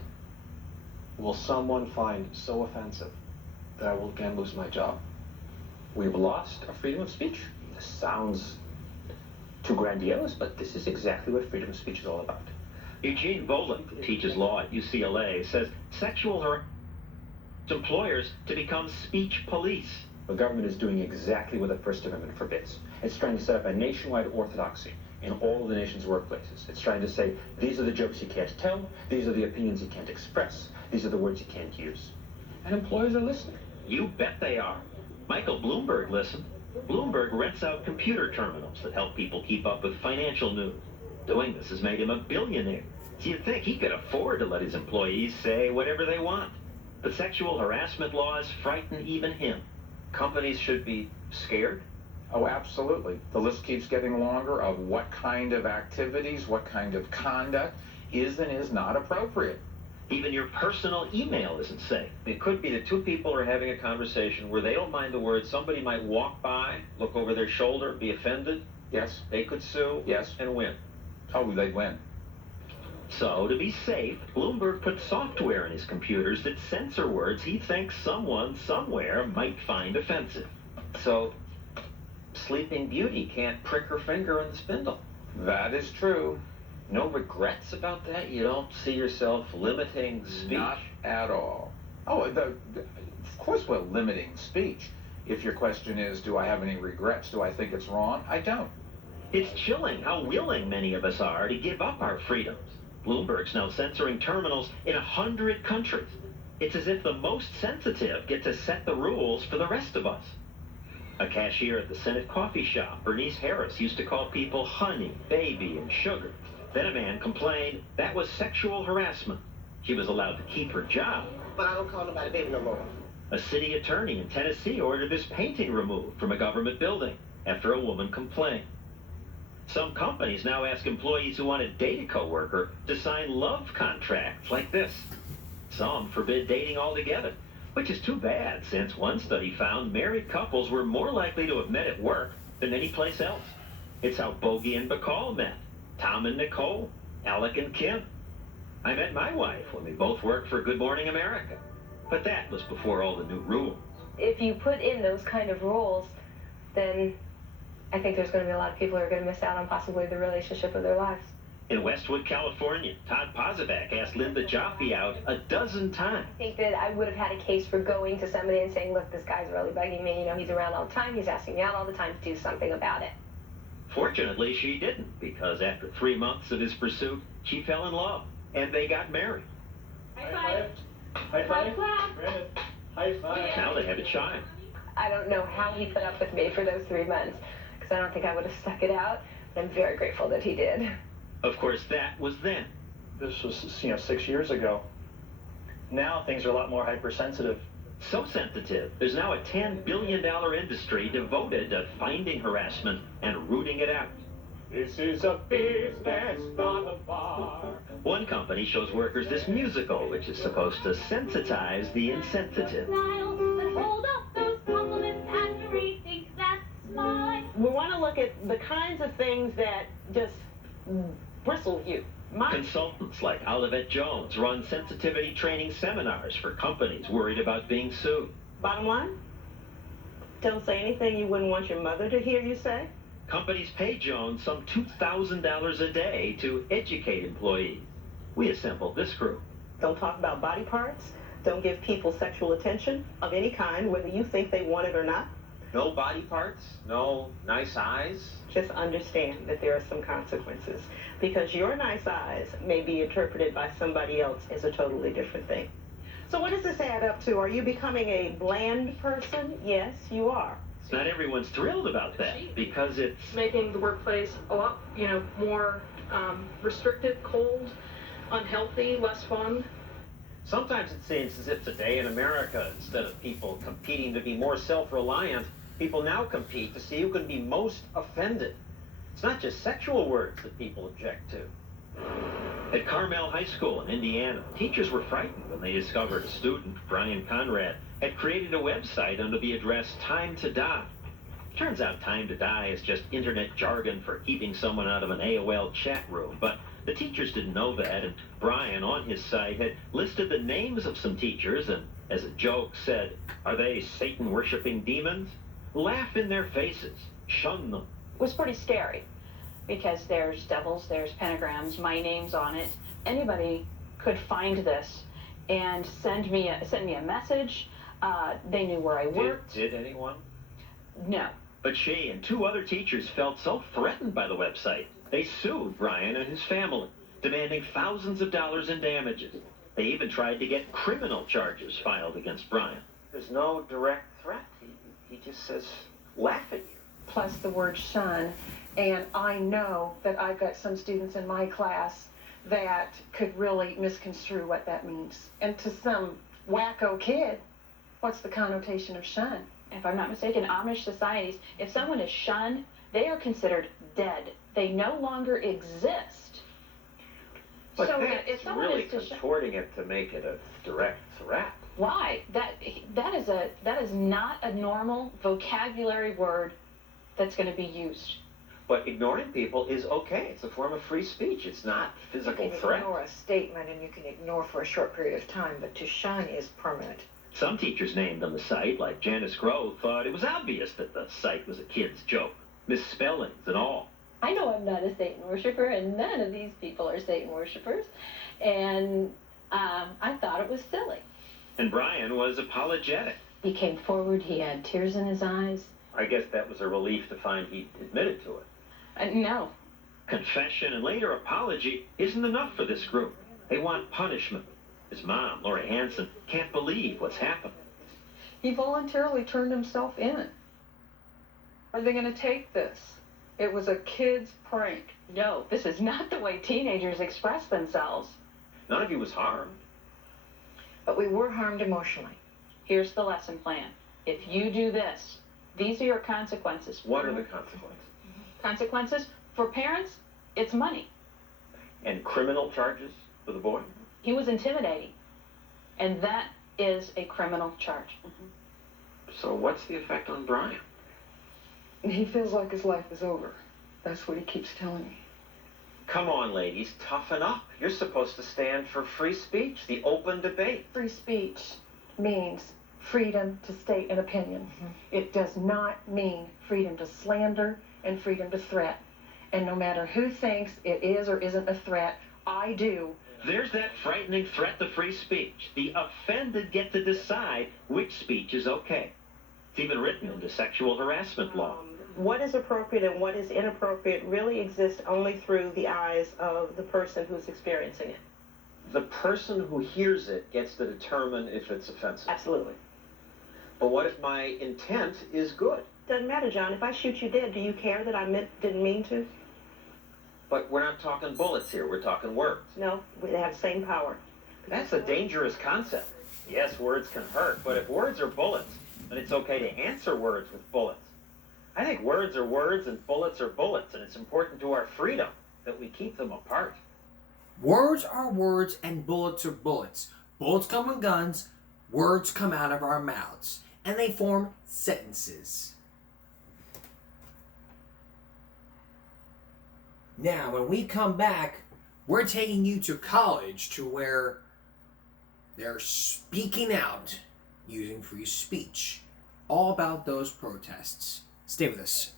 will someone find so offensive that I will again lose my job? We've lost our freedom of speech. This sounds too grandiose, but this is exactly what freedom of speech is all about. Eugene Volin, who teaches law at UCLA, says sexual harassment employers to become speech police. The government is doing exactly what the First Amendment forbids. It's trying to set up a nationwide orthodoxy in all of the nation's workplaces. It's trying to say, these are the jokes you can't tell, these are the opinions you can't express, these are the words you can't use. And employers are listening. You bet they are. Michael Bloomberg listened. Bloomberg rents out computer terminals that help people keep up with financial news. Doing this has made him a billionaire. So you'd think he could afford to let his employees say whatever they want. But sexual harassment laws frighten even him. Companies should be scared? Oh, absolutely. The list keeps getting longer of what kind of activities, what kind of conduct is and is not appropriate. Even your personal email isn't safe. It could be that two people are having a conversation where they don't mind the words. Somebody might walk by, look over their shoulder, be offended. Yes. They could sue. Yes. And win. Oh, they'd win. So, to be safe, Bloomberg put software in his computers that censor words he thinks someone somewhere might find offensive. So, Sleeping Beauty can't prick her finger in the spindle. That is true. No regrets about that? You don't see yourself limiting speech? Not at all. Oh, of course we're limiting speech. If your question is, do I have any regrets? Do I think it's wrong? I don't. It's chilling how willing many of us are to give up our freedoms. Bloomberg's now censoring terminals in 100 countries. It's as if the most sensitive get to set the rules for the rest of us. A cashier at the Senate coffee shop, Bernice Harris, used to call people honey, baby, and sugar. Then a man complained that was sexual harassment. She was allowed to keep her job. But I don't call nobody baby no more. A city attorney in Tennessee ordered this painting removed from a government building after a woman complained. Some companies now ask employees who want to date a coworker to sign love contracts like this. Some forbid dating altogether, which is too bad since one study found married couples were more likely to have met at work than any place else. It's how Bogey and Bacall met, Tom and Nicole, Alec and Kim. I met my wife when we both worked for Good Morning America, but that was before all the new rules. If you put in those kind of rules, then I think there's going to be a lot of people who are going to miss out on possibly the relationship of their lives. In Westwood, California, Todd Pozovac asked Linda Jaffe out a dozen times. I think that I would have had a case for going to somebody and saying, look, this guy's really bugging me. You know, he's around all the time. He's asking me out all the time to do something about it. Fortunately, she didn't, because after 3 months of his pursuit, she fell in love, and they got married. High five. High five. Brandon. High five. Now they have a child. I don't know how he put up with me for those 3 months, because I don't think I would have stuck it out. But I'm very grateful that he did. Of course, that was then. This was, 6 years ago. Now things are a lot more hypersensitive. So sensitive, there's now a $10 billion industry devoted to finding harassment and rooting it out. This is a business, not a bar. One company shows workers this musical, which is supposed to sensitize the insensitive. We want to look at the kinds of things that just bristle you. Consultants like Olivet Jones run sensitivity training seminars for companies worried about being sued. Bottom line, don't say anything you wouldn't want your mother to hear you say. Companies pay Jones some $2,000 a day to educate employees. We assembled this group. Don't talk about body parts. Don't give people sexual attention of any kind, whether you think they want it or not. No body parts? No nice eyes? Just understand that there are some consequences, because your nice eyes may be interpreted by somebody else as a totally different thing. So what does this add up to? Are you becoming a bland person? Yes, you are. Not everyone's thrilled about that because it's making the workplace a lot, more restricted, cold, unhealthy, less fun. Sometimes it seems as if today in America, instead of people competing to be more self-reliant, people now compete to see who can be most offended. It's not just sexual words that people object to. At Carmel High School in Indiana, teachers were frightened when they discovered a student, Brian Conrad, had created a website under the address Time to Die. Turns out Time to Die is just internet jargon for keeping someone out of an AOL chat room, but the teachers didn't know that, and Brian on his site had listed the names of some teachers and, as a joke, said, "Are they Satan-worshipping demons? Laugh in their faces. Shun them." It was pretty scary because there's devils, there's pentagrams, my name's on it. Anybody could find this and send me a message. They knew where I worked. Did anyone? No. But she and two other teachers felt so threatened by the website, they sued Brian and his family, demanding thousands of dollars in damages. They even tried to get criminal charges filed against Brian. There's no direct threat. He just says, laugh at you. Plus the word shun, and I know that I've got some students in my class that could really misconstrue what that means. And to some wacko kid, what's the connotation of shun? If I'm not mistaken, Amish societies, if someone is shunned, they are considered dead. They no longer exist. But so that's if someone really is to contorting it to make it a direct threat. Why? That is not a normal vocabulary word that's going to be used. But ignoring people is okay. It's a form of free speech. It's not physical threat. You can ignore a statement and you can ignore for a short period of time, but to shun is permanent. Some teachers named on the site, like Janice Grove, thought it was obvious that the site was a kid's joke. Misspellings and all. I know I'm not a Satan worshiper, and none of these people are Satan worshipers, and I thought it was silly. And Brian was apologetic. He came forward, he had tears in his eyes. I guess that was a relief to find he admitted to it. No. Confession and later apology isn't enough for this group. They want punishment. His mom, Lori Hansen, can't believe what's happened. He voluntarily turned himself in. Are they going to take this? It was a kid's prank. No, this is not the way teenagers express themselves. None of you was harmed. But we were harmed emotionally. Here's the lesson plan. If you do this, these are your consequences. What are the consequences? Consequences? For parents, it's money. And criminal charges for the boy? He was intimidating. And that is a criminal charge. So what's the effect on Brian? He feels like his life is over. That's what he keeps telling me. Come on, ladies, toughen up. You're supposed to stand for free speech, the open debate. Free speech means freedom to state an opinion. It does not mean freedom to slander and freedom to threat. And no matter who thinks it is or isn't a threat, I do. There's that frightening threat to free speech. The offended get to decide which speech is okay. It's even written into sexual harassment law. What is appropriate and what is inappropriate really exists only through the eyes of the person who's experiencing it. The person who hears it gets to determine if it's offensive. Absolutely. But what if my intent is good? Doesn't matter, John. If I shoot you dead, do you care that I didn't mean to? But we're not talking bullets here. We're talking words. No, they have the same power. That's a dangerous concept. Yes, words can hurt, but if words are bullets, then it's okay to answer words with bullets. I think words are words and bullets are bullets, and it's important to our freedom that we keep them apart. Words are words and bullets are bullets. Bullets come with guns, words come out of our mouths, and they form sentences. Now, when we come back, we're taking you to college to where they're speaking out using free speech. All about those protests. Stay with us.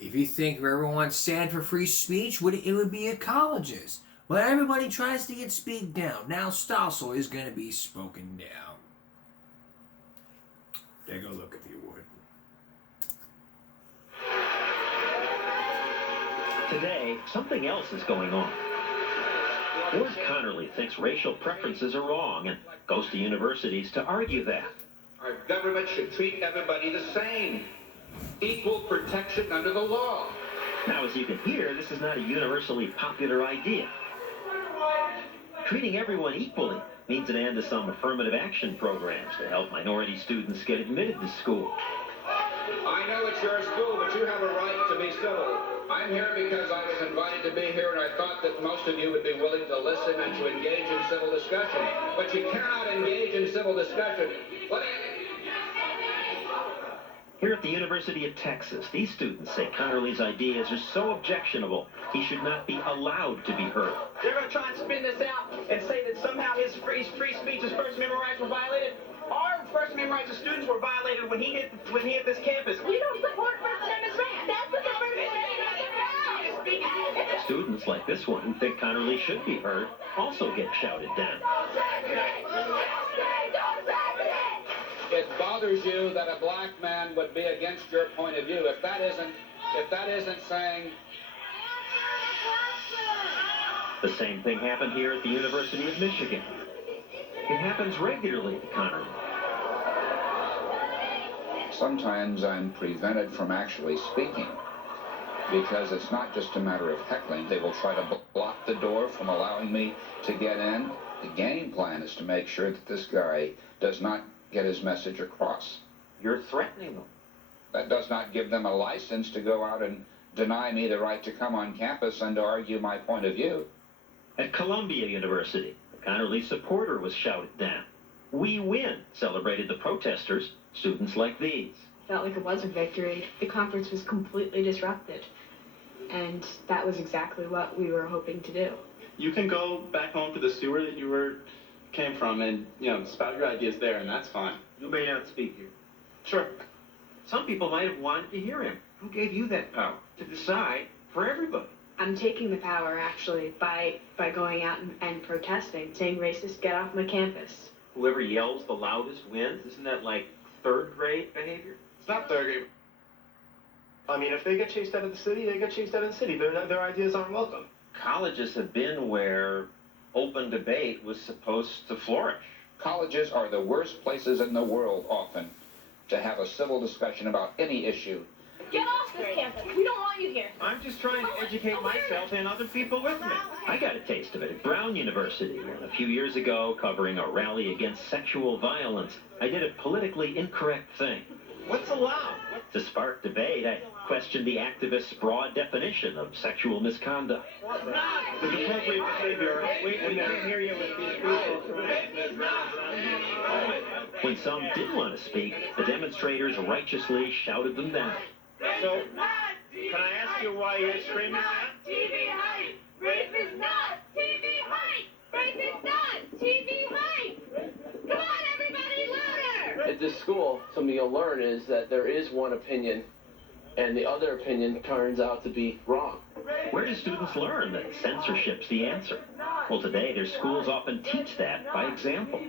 If you think where everyone stand for free speech, it would be at colleges. But everybody tries to get speak down. Now Stossel is going to be spoken down. Take a look if you would. Today, something else is going on. Ward Connerly thinks racial preferences are wrong and goes to universities to argue that. Our government should treat everybody the same. Equal protection under the law. Now, as you can hear, this is not a universally popular idea. Treating everyone equally means an end to some affirmative action programs to help minority students get admitted to school. I know it's your school, but you have a right to be civil. I'm here because I was invited to be here, and I thought that most of you would be willing to listen and to engage in civil discussion. But you cannot engage in civil discussion. Here at the University of Texas, these students say Connerly's ideas are so objectionable, he should not be allowed to be heard. They're going to try and spin this out and say that somehow his free speech, his First Amendment rights were violated. Our First Amendment rights as students were violated when he hit this campus. You don't support First Amendment rights. That's what the First Amendment is about. Students like this one who think Connerly should be heard also get shouted down. It bothers you that a black man would be against your point of view. If that isn't saying... The same thing happened here at the University of Michigan. It happens regularly to Connerly. Sometimes I'm prevented from actually speaking because it's not just a matter of heckling. They will try to block the door from allowing me to get in. The game plan is to make sure that this guy does not get his message across. You're threatening them. That does not give them a license to go out and deny me the right to come on campus and to argue my point of view. At Columbia University, a Connerly supporter was shouted down. "We win," celebrated the protesters, students like these. Felt like it was a victory. The conference was completely disrupted, and that was exactly what we were hoping to do. You can go back home to the sewer that you came from and, spout your ideas there, and that's fine. You may not speak here. Sure. Some people might have wanted to hear him. Who gave you that power to decide for everybody? I'm taking the power, actually, by going out and protesting, saying racist, get off my campus. Whoever yells the loudest wins? Isn't that like third-grade behavior? It's not third grade. I mean, if they get chased out of the city, they get chased out of the city. Their ideas aren't welcome. Colleges have been where open debate was supposed to flourish. Colleges are the worst places in the world, often, to have a civil discussion about any issue. Get off this campus. We don't want you here. I'm just trying to educate myself and other people with me. I got a taste of it at Brown University. A few years ago, covering a rally against sexual violence, I did a politically incorrect thing. What's allowed? To spark debate, I questioned the activists' broad definition of sexual misconduct. It's appropriate behavior. We can't hear you with these people. When some did want to speak, the demonstrators righteously shouted them down. So, can I ask you why you're screaming that? TV hype! Rape is not TV hype! Rape is not TV hype! Come on, everybody, louder! At this school, something you'll learn is that there is one opinion, and the other opinion turns out to be wrong. Where do students learn that censorship's the answer? Well, today, their schools often teach that by example.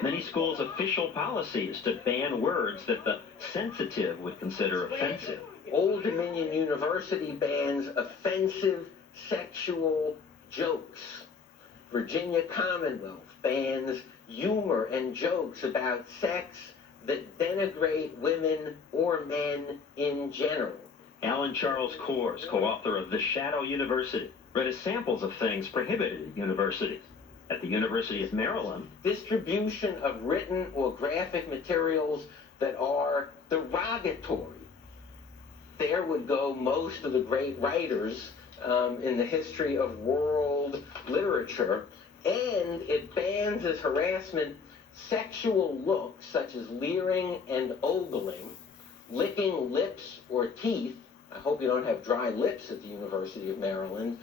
Many schools' official policy is to ban words that the sensitive would consider offensive. Old Dominion University bans offensive sexual jokes. Virginia Commonwealth bans humor and jokes about sex that denigrate women or men in general. Alan Charles Kors, co-author of The Shadow University, read us samples of things prohibited at universities. At the University of Maryland, distribution of written or graphic materials that are derogatory. There would go most of the great writers in the history of world literature, and it bans as harassment sexual looks such as leering and ogling, licking lips or teeth. I hope you don't have dry lips at the University of Maryland.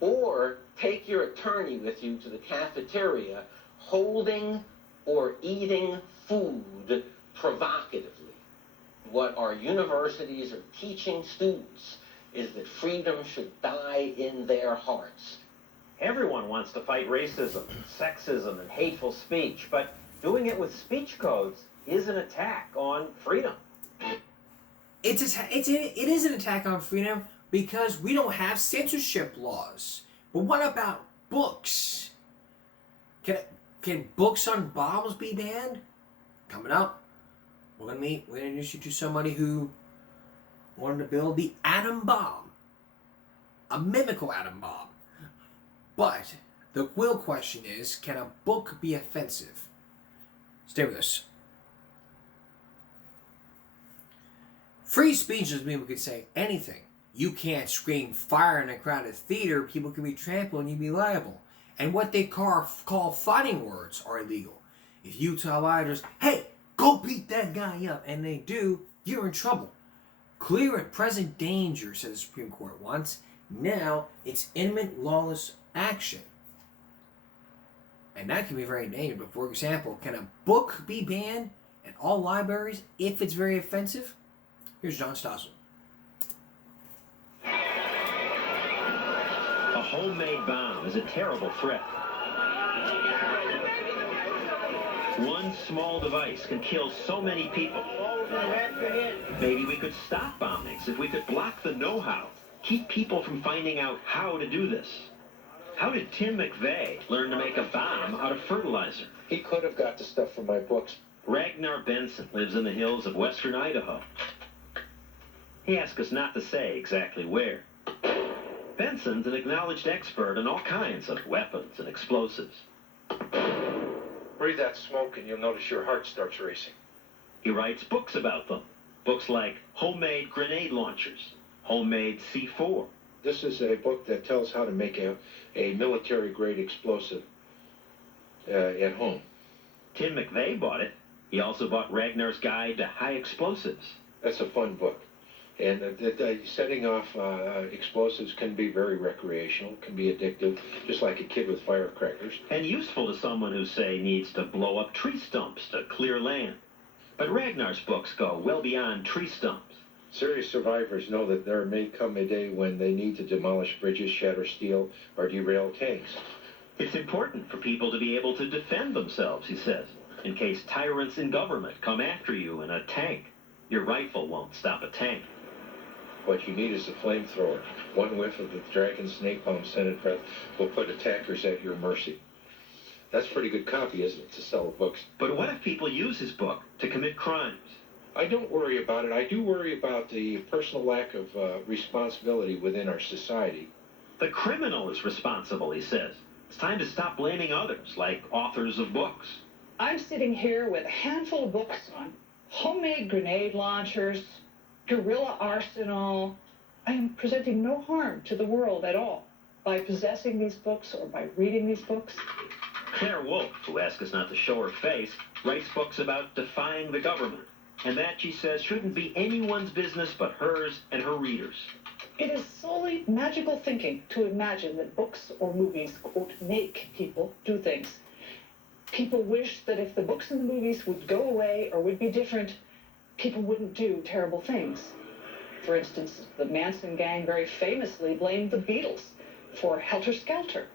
Or take your attorney with you to the cafeteria, holding or eating food provocatively. What our universities are teaching students is that freedom should die in their hearts. everyone wants to fight racism, sexism, and hateful speech, but doing it with speech codes is an attack on freedom. It is an attack on freedom because we don't have censorship laws. But what about books? Can books on bombs be banned? Coming up, we're gonna introduce you to somebody who wanted to build the atom bomb, a mimical atom bomb. But the real question is, can a book be offensive? Stay with us. Free speech doesn't mean we can say anything. You can't scream fire in a crowded theater. People can be trampled and you'd be liable. And what they call fighting words are illegal. If you tell rioters, hey, go beat that guy up, and they do, you're in trouble. Clear and present danger, said the Supreme Court once. Now it's imminent lawless action. And that can be very dangerous. But for example, can a book be banned at all libraries if it's very offensive? Here's John Stossel. A homemade bomb is a terrible threat. One small device can kill so many people. Maybe we could stop bombings if we could block the know-how, keep people from finding out how to do this. How did Tim McVeigh learn to make a bomb out of fertilizer? He could have got the stuff from my books. Ragnar Benson lives in the hills of western Idaho. He asked us not to say exactly where. Benson's an acknowledged expert in all kinds of weapons and explosives. Breathe that smoke and you'll notice your heart starts racing. He writes books about them. Books like Homemade Grenade Launchers, Homemade C4. This is a book that tells how to make a military-grade explosive at home. Tim McVeigh bought it. He also bought Ragnar's Guide to High Explosives. That's a fun book. And setting off explosives can be very recreational, can be addictive, just like a kid with firecrackers. And useful to someone who, say, needs to blow up tree stumps to clear land. But Ragnar's books go well beyond tree stumps. Serious survivors know that there may come a day when they need to demolish bridges, shatter steel, or derail tanks. It's important for people to be able to defend themselves, he says, in case tyrants in government come after you in a tank. Your rifle won't stop a tank. What you need is a flamethrower. One whiff of the dragon's napalm-scented breath will put attackers at your mercy. That's pretty good copy, isn't it, to sell books? But what if people use his book to commit crimes? I don't worry about it. I do worry about the personal lack of responsibility within our society. The criminal is responsible, he says. It's time to stop blaming others, like authors of books. I'm sitting here with a handful of books on homemade grenade launchers, guerrilla arsenal. I am presenting no harm to the world at all by possessing these books or by reading these books. Claire Wolfe, who asked us not to show her face, writes books about defying the government. And that, she says, shouldn't be anyone's business but hers and her readers. It is solely magical thinking to imagine that books or movies, quote, make people do things. People wish that if the books and the movies would go away or would be different, people wouldn't do terrible things. For instance, the Manson gang very famously blamed the Beatles for Helter Skelter.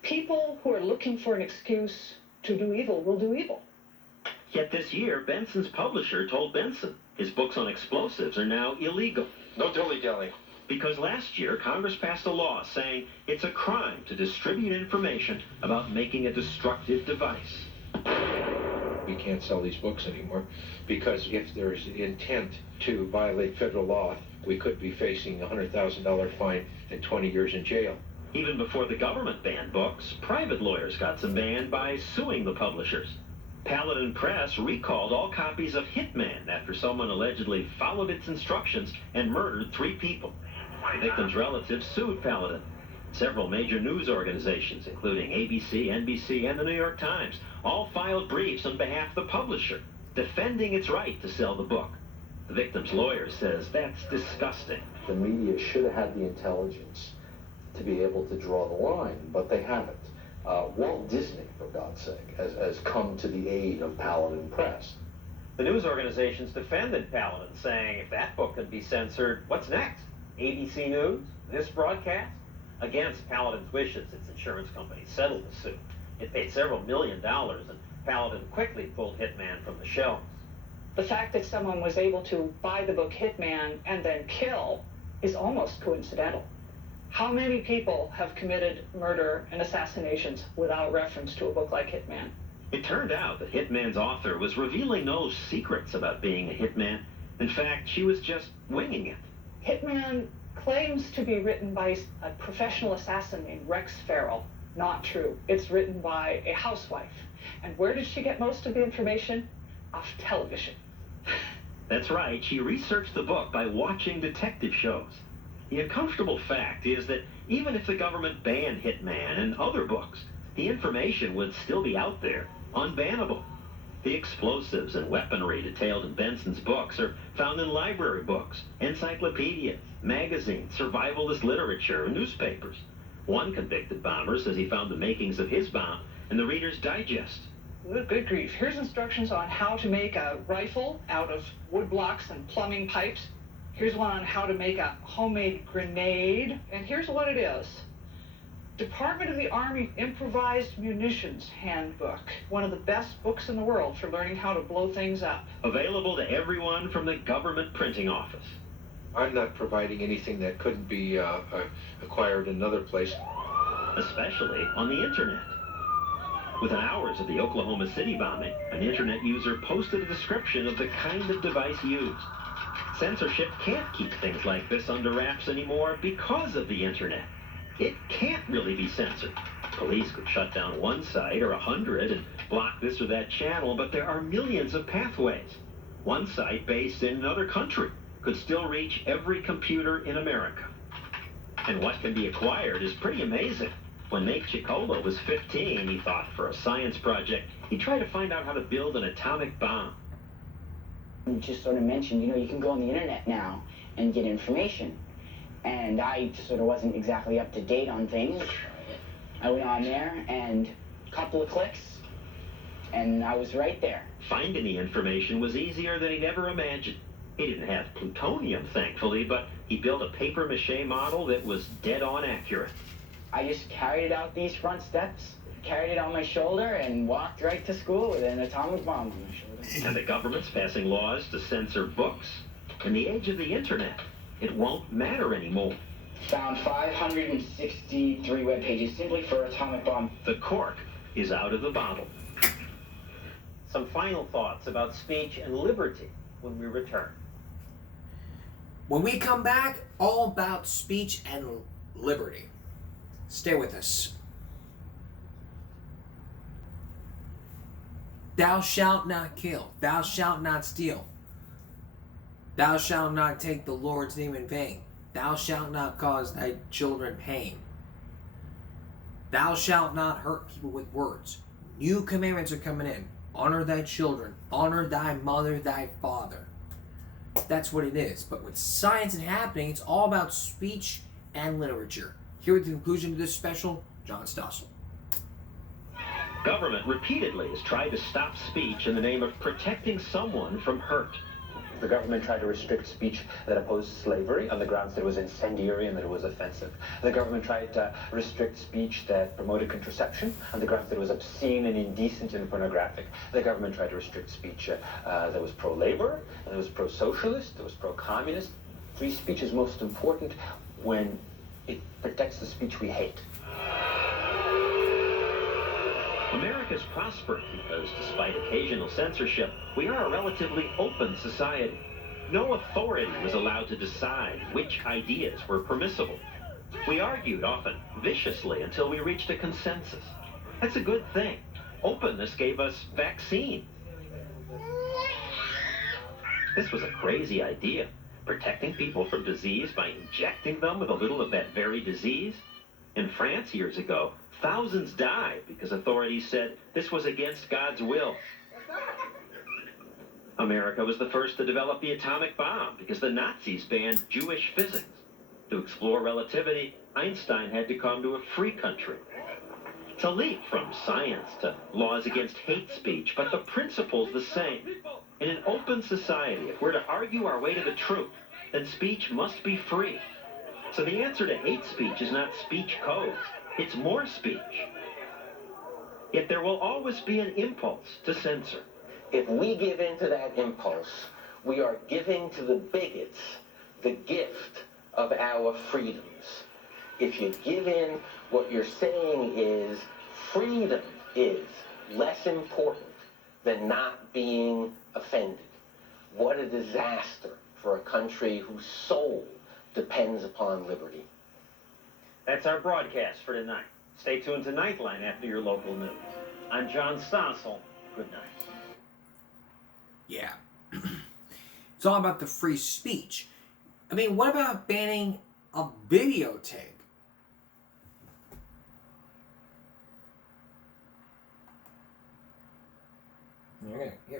People who are looking for an excuse to do evil will do evil. Yet this year, Benson's publisher told Benson his books on explosives are now illegal. No dilly-dallying. Because last year, Congress passed a law saying it's a crime to distribute information about making a destructive device. We can't sell these books anymore because if there's intent to violate federal law, we could be facing a $100,000 fine and 20 years in jail. Even before the government banned books, private lawyers got some banned by suing the publishers. Paladin Press recalled all copies of Hitman after someone allegedly followed its instructions and murdered 3 people. The victims' relatives sued Paladin. Several major news organizations, including ABC, NBC, and the New York Times, all filed briefs on behalf of the publisher, defending its right to sell the book. The victim's lawyer says that's disgusting. The media should have had the intelligence to be able to draw the line, but they haven't. Walt Disney, for God's sake, has come to the aid of Paladin Press. The news organizations defended Paladin, saying if that book could be censored, what's next? ABC News? This broadcast? Against Paladin's wishes, its insurance company settled the suit. It paid several $1 million, and Paladin quickly pulled Hitman from the shelves. The fact that someone was able to buy the book Hitman and then kill is almost coincidental. How many people have committed murder and assassinations without reference to a book like Hitman? It turned out that Hitman's author was revealing no secrets about being a hitman. In fact, she was just winging it. Hitman claims to be written by a professional assassin named Rex Farrell. Not true. It's written by a housewife. And where did she get most of the information? Off television. That's right, she researched the book by watching detective shows. The uncomfortable fact is that even if the government banned Hitman and other books, the information would still be out there, unbannable. The explosives and weaponry detailed in Benson's books are found in library books, encyclopedias, magazines, survivalist literature, and newspapers. One convicted bomber says he found the makings of his bomb in the Reader's Digest. Good grief. Here's instructions on how to make a rifle out of wood blocks and plumbing pipes. Here's one on how to make a homemade grenade. And here's what it is. Department of the Army Improvised Munitions Handbook. One of the best books in the world for learning how to blow things up. Available to everyone from the government printing office. I'm not providing anything that couldn't be acquired in another place. Especially on the internet. Within hours of the Oklahoma City bombing, an internet user posted a description of the kind of device used. Censorship can't keep things like this under wraps anymore because of the internet. It can't really be censored. Police could shut down one site or 100 and block this or that channel, but there are millions of pathways. One site based in another country could still reach every computer in America. And what can be acquired is pretty amazing. When Nate Chicola was 15, he thought for a science project, he'd try to find out how to build an atomic bomb. You just sort of mentioned, you can go on the internet now and get information. And I sort of wasn't exactly up to date on things. I went on there and a couple of clicks, and I was right there. Finding the information was easier than he'd ever imagined. He didn't have plutonium, thankfully, but he built a papier-mâché model that was dead-on accurate. I just carried it out these front steps, carried it on my shoulder, and walked right to school with an atomic bomb on my shoulder. And the government's passing laws to censor books. In the age of the internet, it won't matter anymore. Found 563 web pages simply for atomic bomb. The cork is out of the bottle. Some final thoughts about speech and liberty when we return. When we come back, all about speech and liberty. Stay with us. Thou shalt not kill. Thou shalt not steal. Thou shalt not take the Lord's name in vain. Thou shalt not cause thy children pain. Thou shalt not hurt people with words. New commandments are coming in. Honor thy children. Honor thy mother, thy father. That's what it is. But with science and happening, it's all about speech and literature. Here at the conclusion of this special, John Stossel. Government repeatedly has tried to stop speech in the name of protecting someone from hurt. The government tried to restrict speech that opposed slavery on the grounds that it was incendiary and that it was offensive. The government tried to restrict speech that promoted contraception on the grounds that it was obscene and indecent and pornographic. The government tried to restrict speech that was pro-labor, that was pro-socialist, that was pro-communist. Free speech is most important when it protects the speech we hate. America's prospered because, despite occasional censorship, we are a relatively open society. No authority was allowed to decide which ideas were permissible. We argued often viciously until we reached a consensus. That's a good thing. Openness gave us vaccines. This was a crazy idea. Protecting people from disease by injecting them with a little of that very disease? In France years ago, thousands died because authorities said this was against God's will. America was the first to develop the atomic bomb because the Nazis banned Jewish physics. To explore relativity, Einstein had to come to a free country. It's a leap from science to laws against hate speech, but the principle's the same. In an open society, if we're to argue our way to the truth, then speech must be free. So the answer to hate speech is not speech codes, it's more speech. Yet there will always be an impulse to censor. If we give in to that impulse, we are giving to the bigots the gift of our freedoms. If you give in, what you're saying is freedom is less important than not being offended. What a disaster for a country whose soul depends upon liberty. That's our broadcast for tonight. Stay tuned to Nightline after your local news. I'm John Stossel. Good night. Yeah. It's all about the free speech. I mean, what about banning a videotape? Yeah.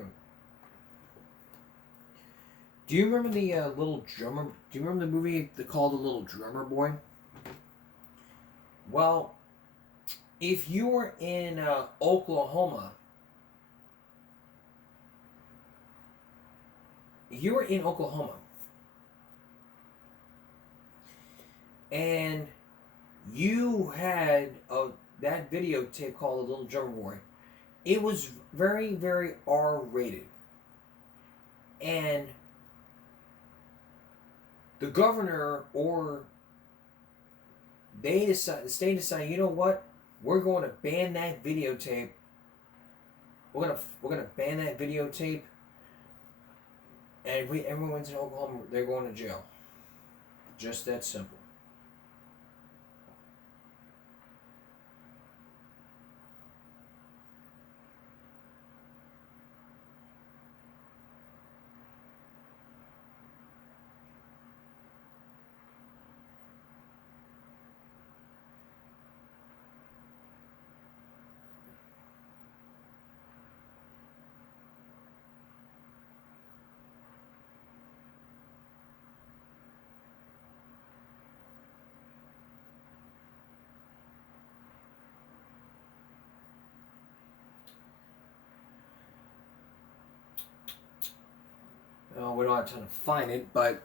Do you remember the Little Drummer? Do you remember the movie called The Little Drummer Boy? Well, if you were in Oklahoma, and you had that videotape called The Little Drummer Boy, it was very, very R-rated. And the governor or the state decided, you know what? We're going to ban that videotape. We're gonna ban that videotape. And if everyone's in Oklahoma, they're going to jail. Just that simple. Well, we don't have time to find it, but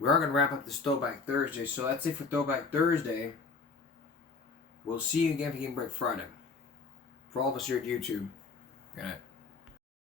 we are going to wrap up this Throwback Thursday. So that's it for Throwback Thursday. We'll see you again for Game Break Friday. For all of us here at YouTube, good night.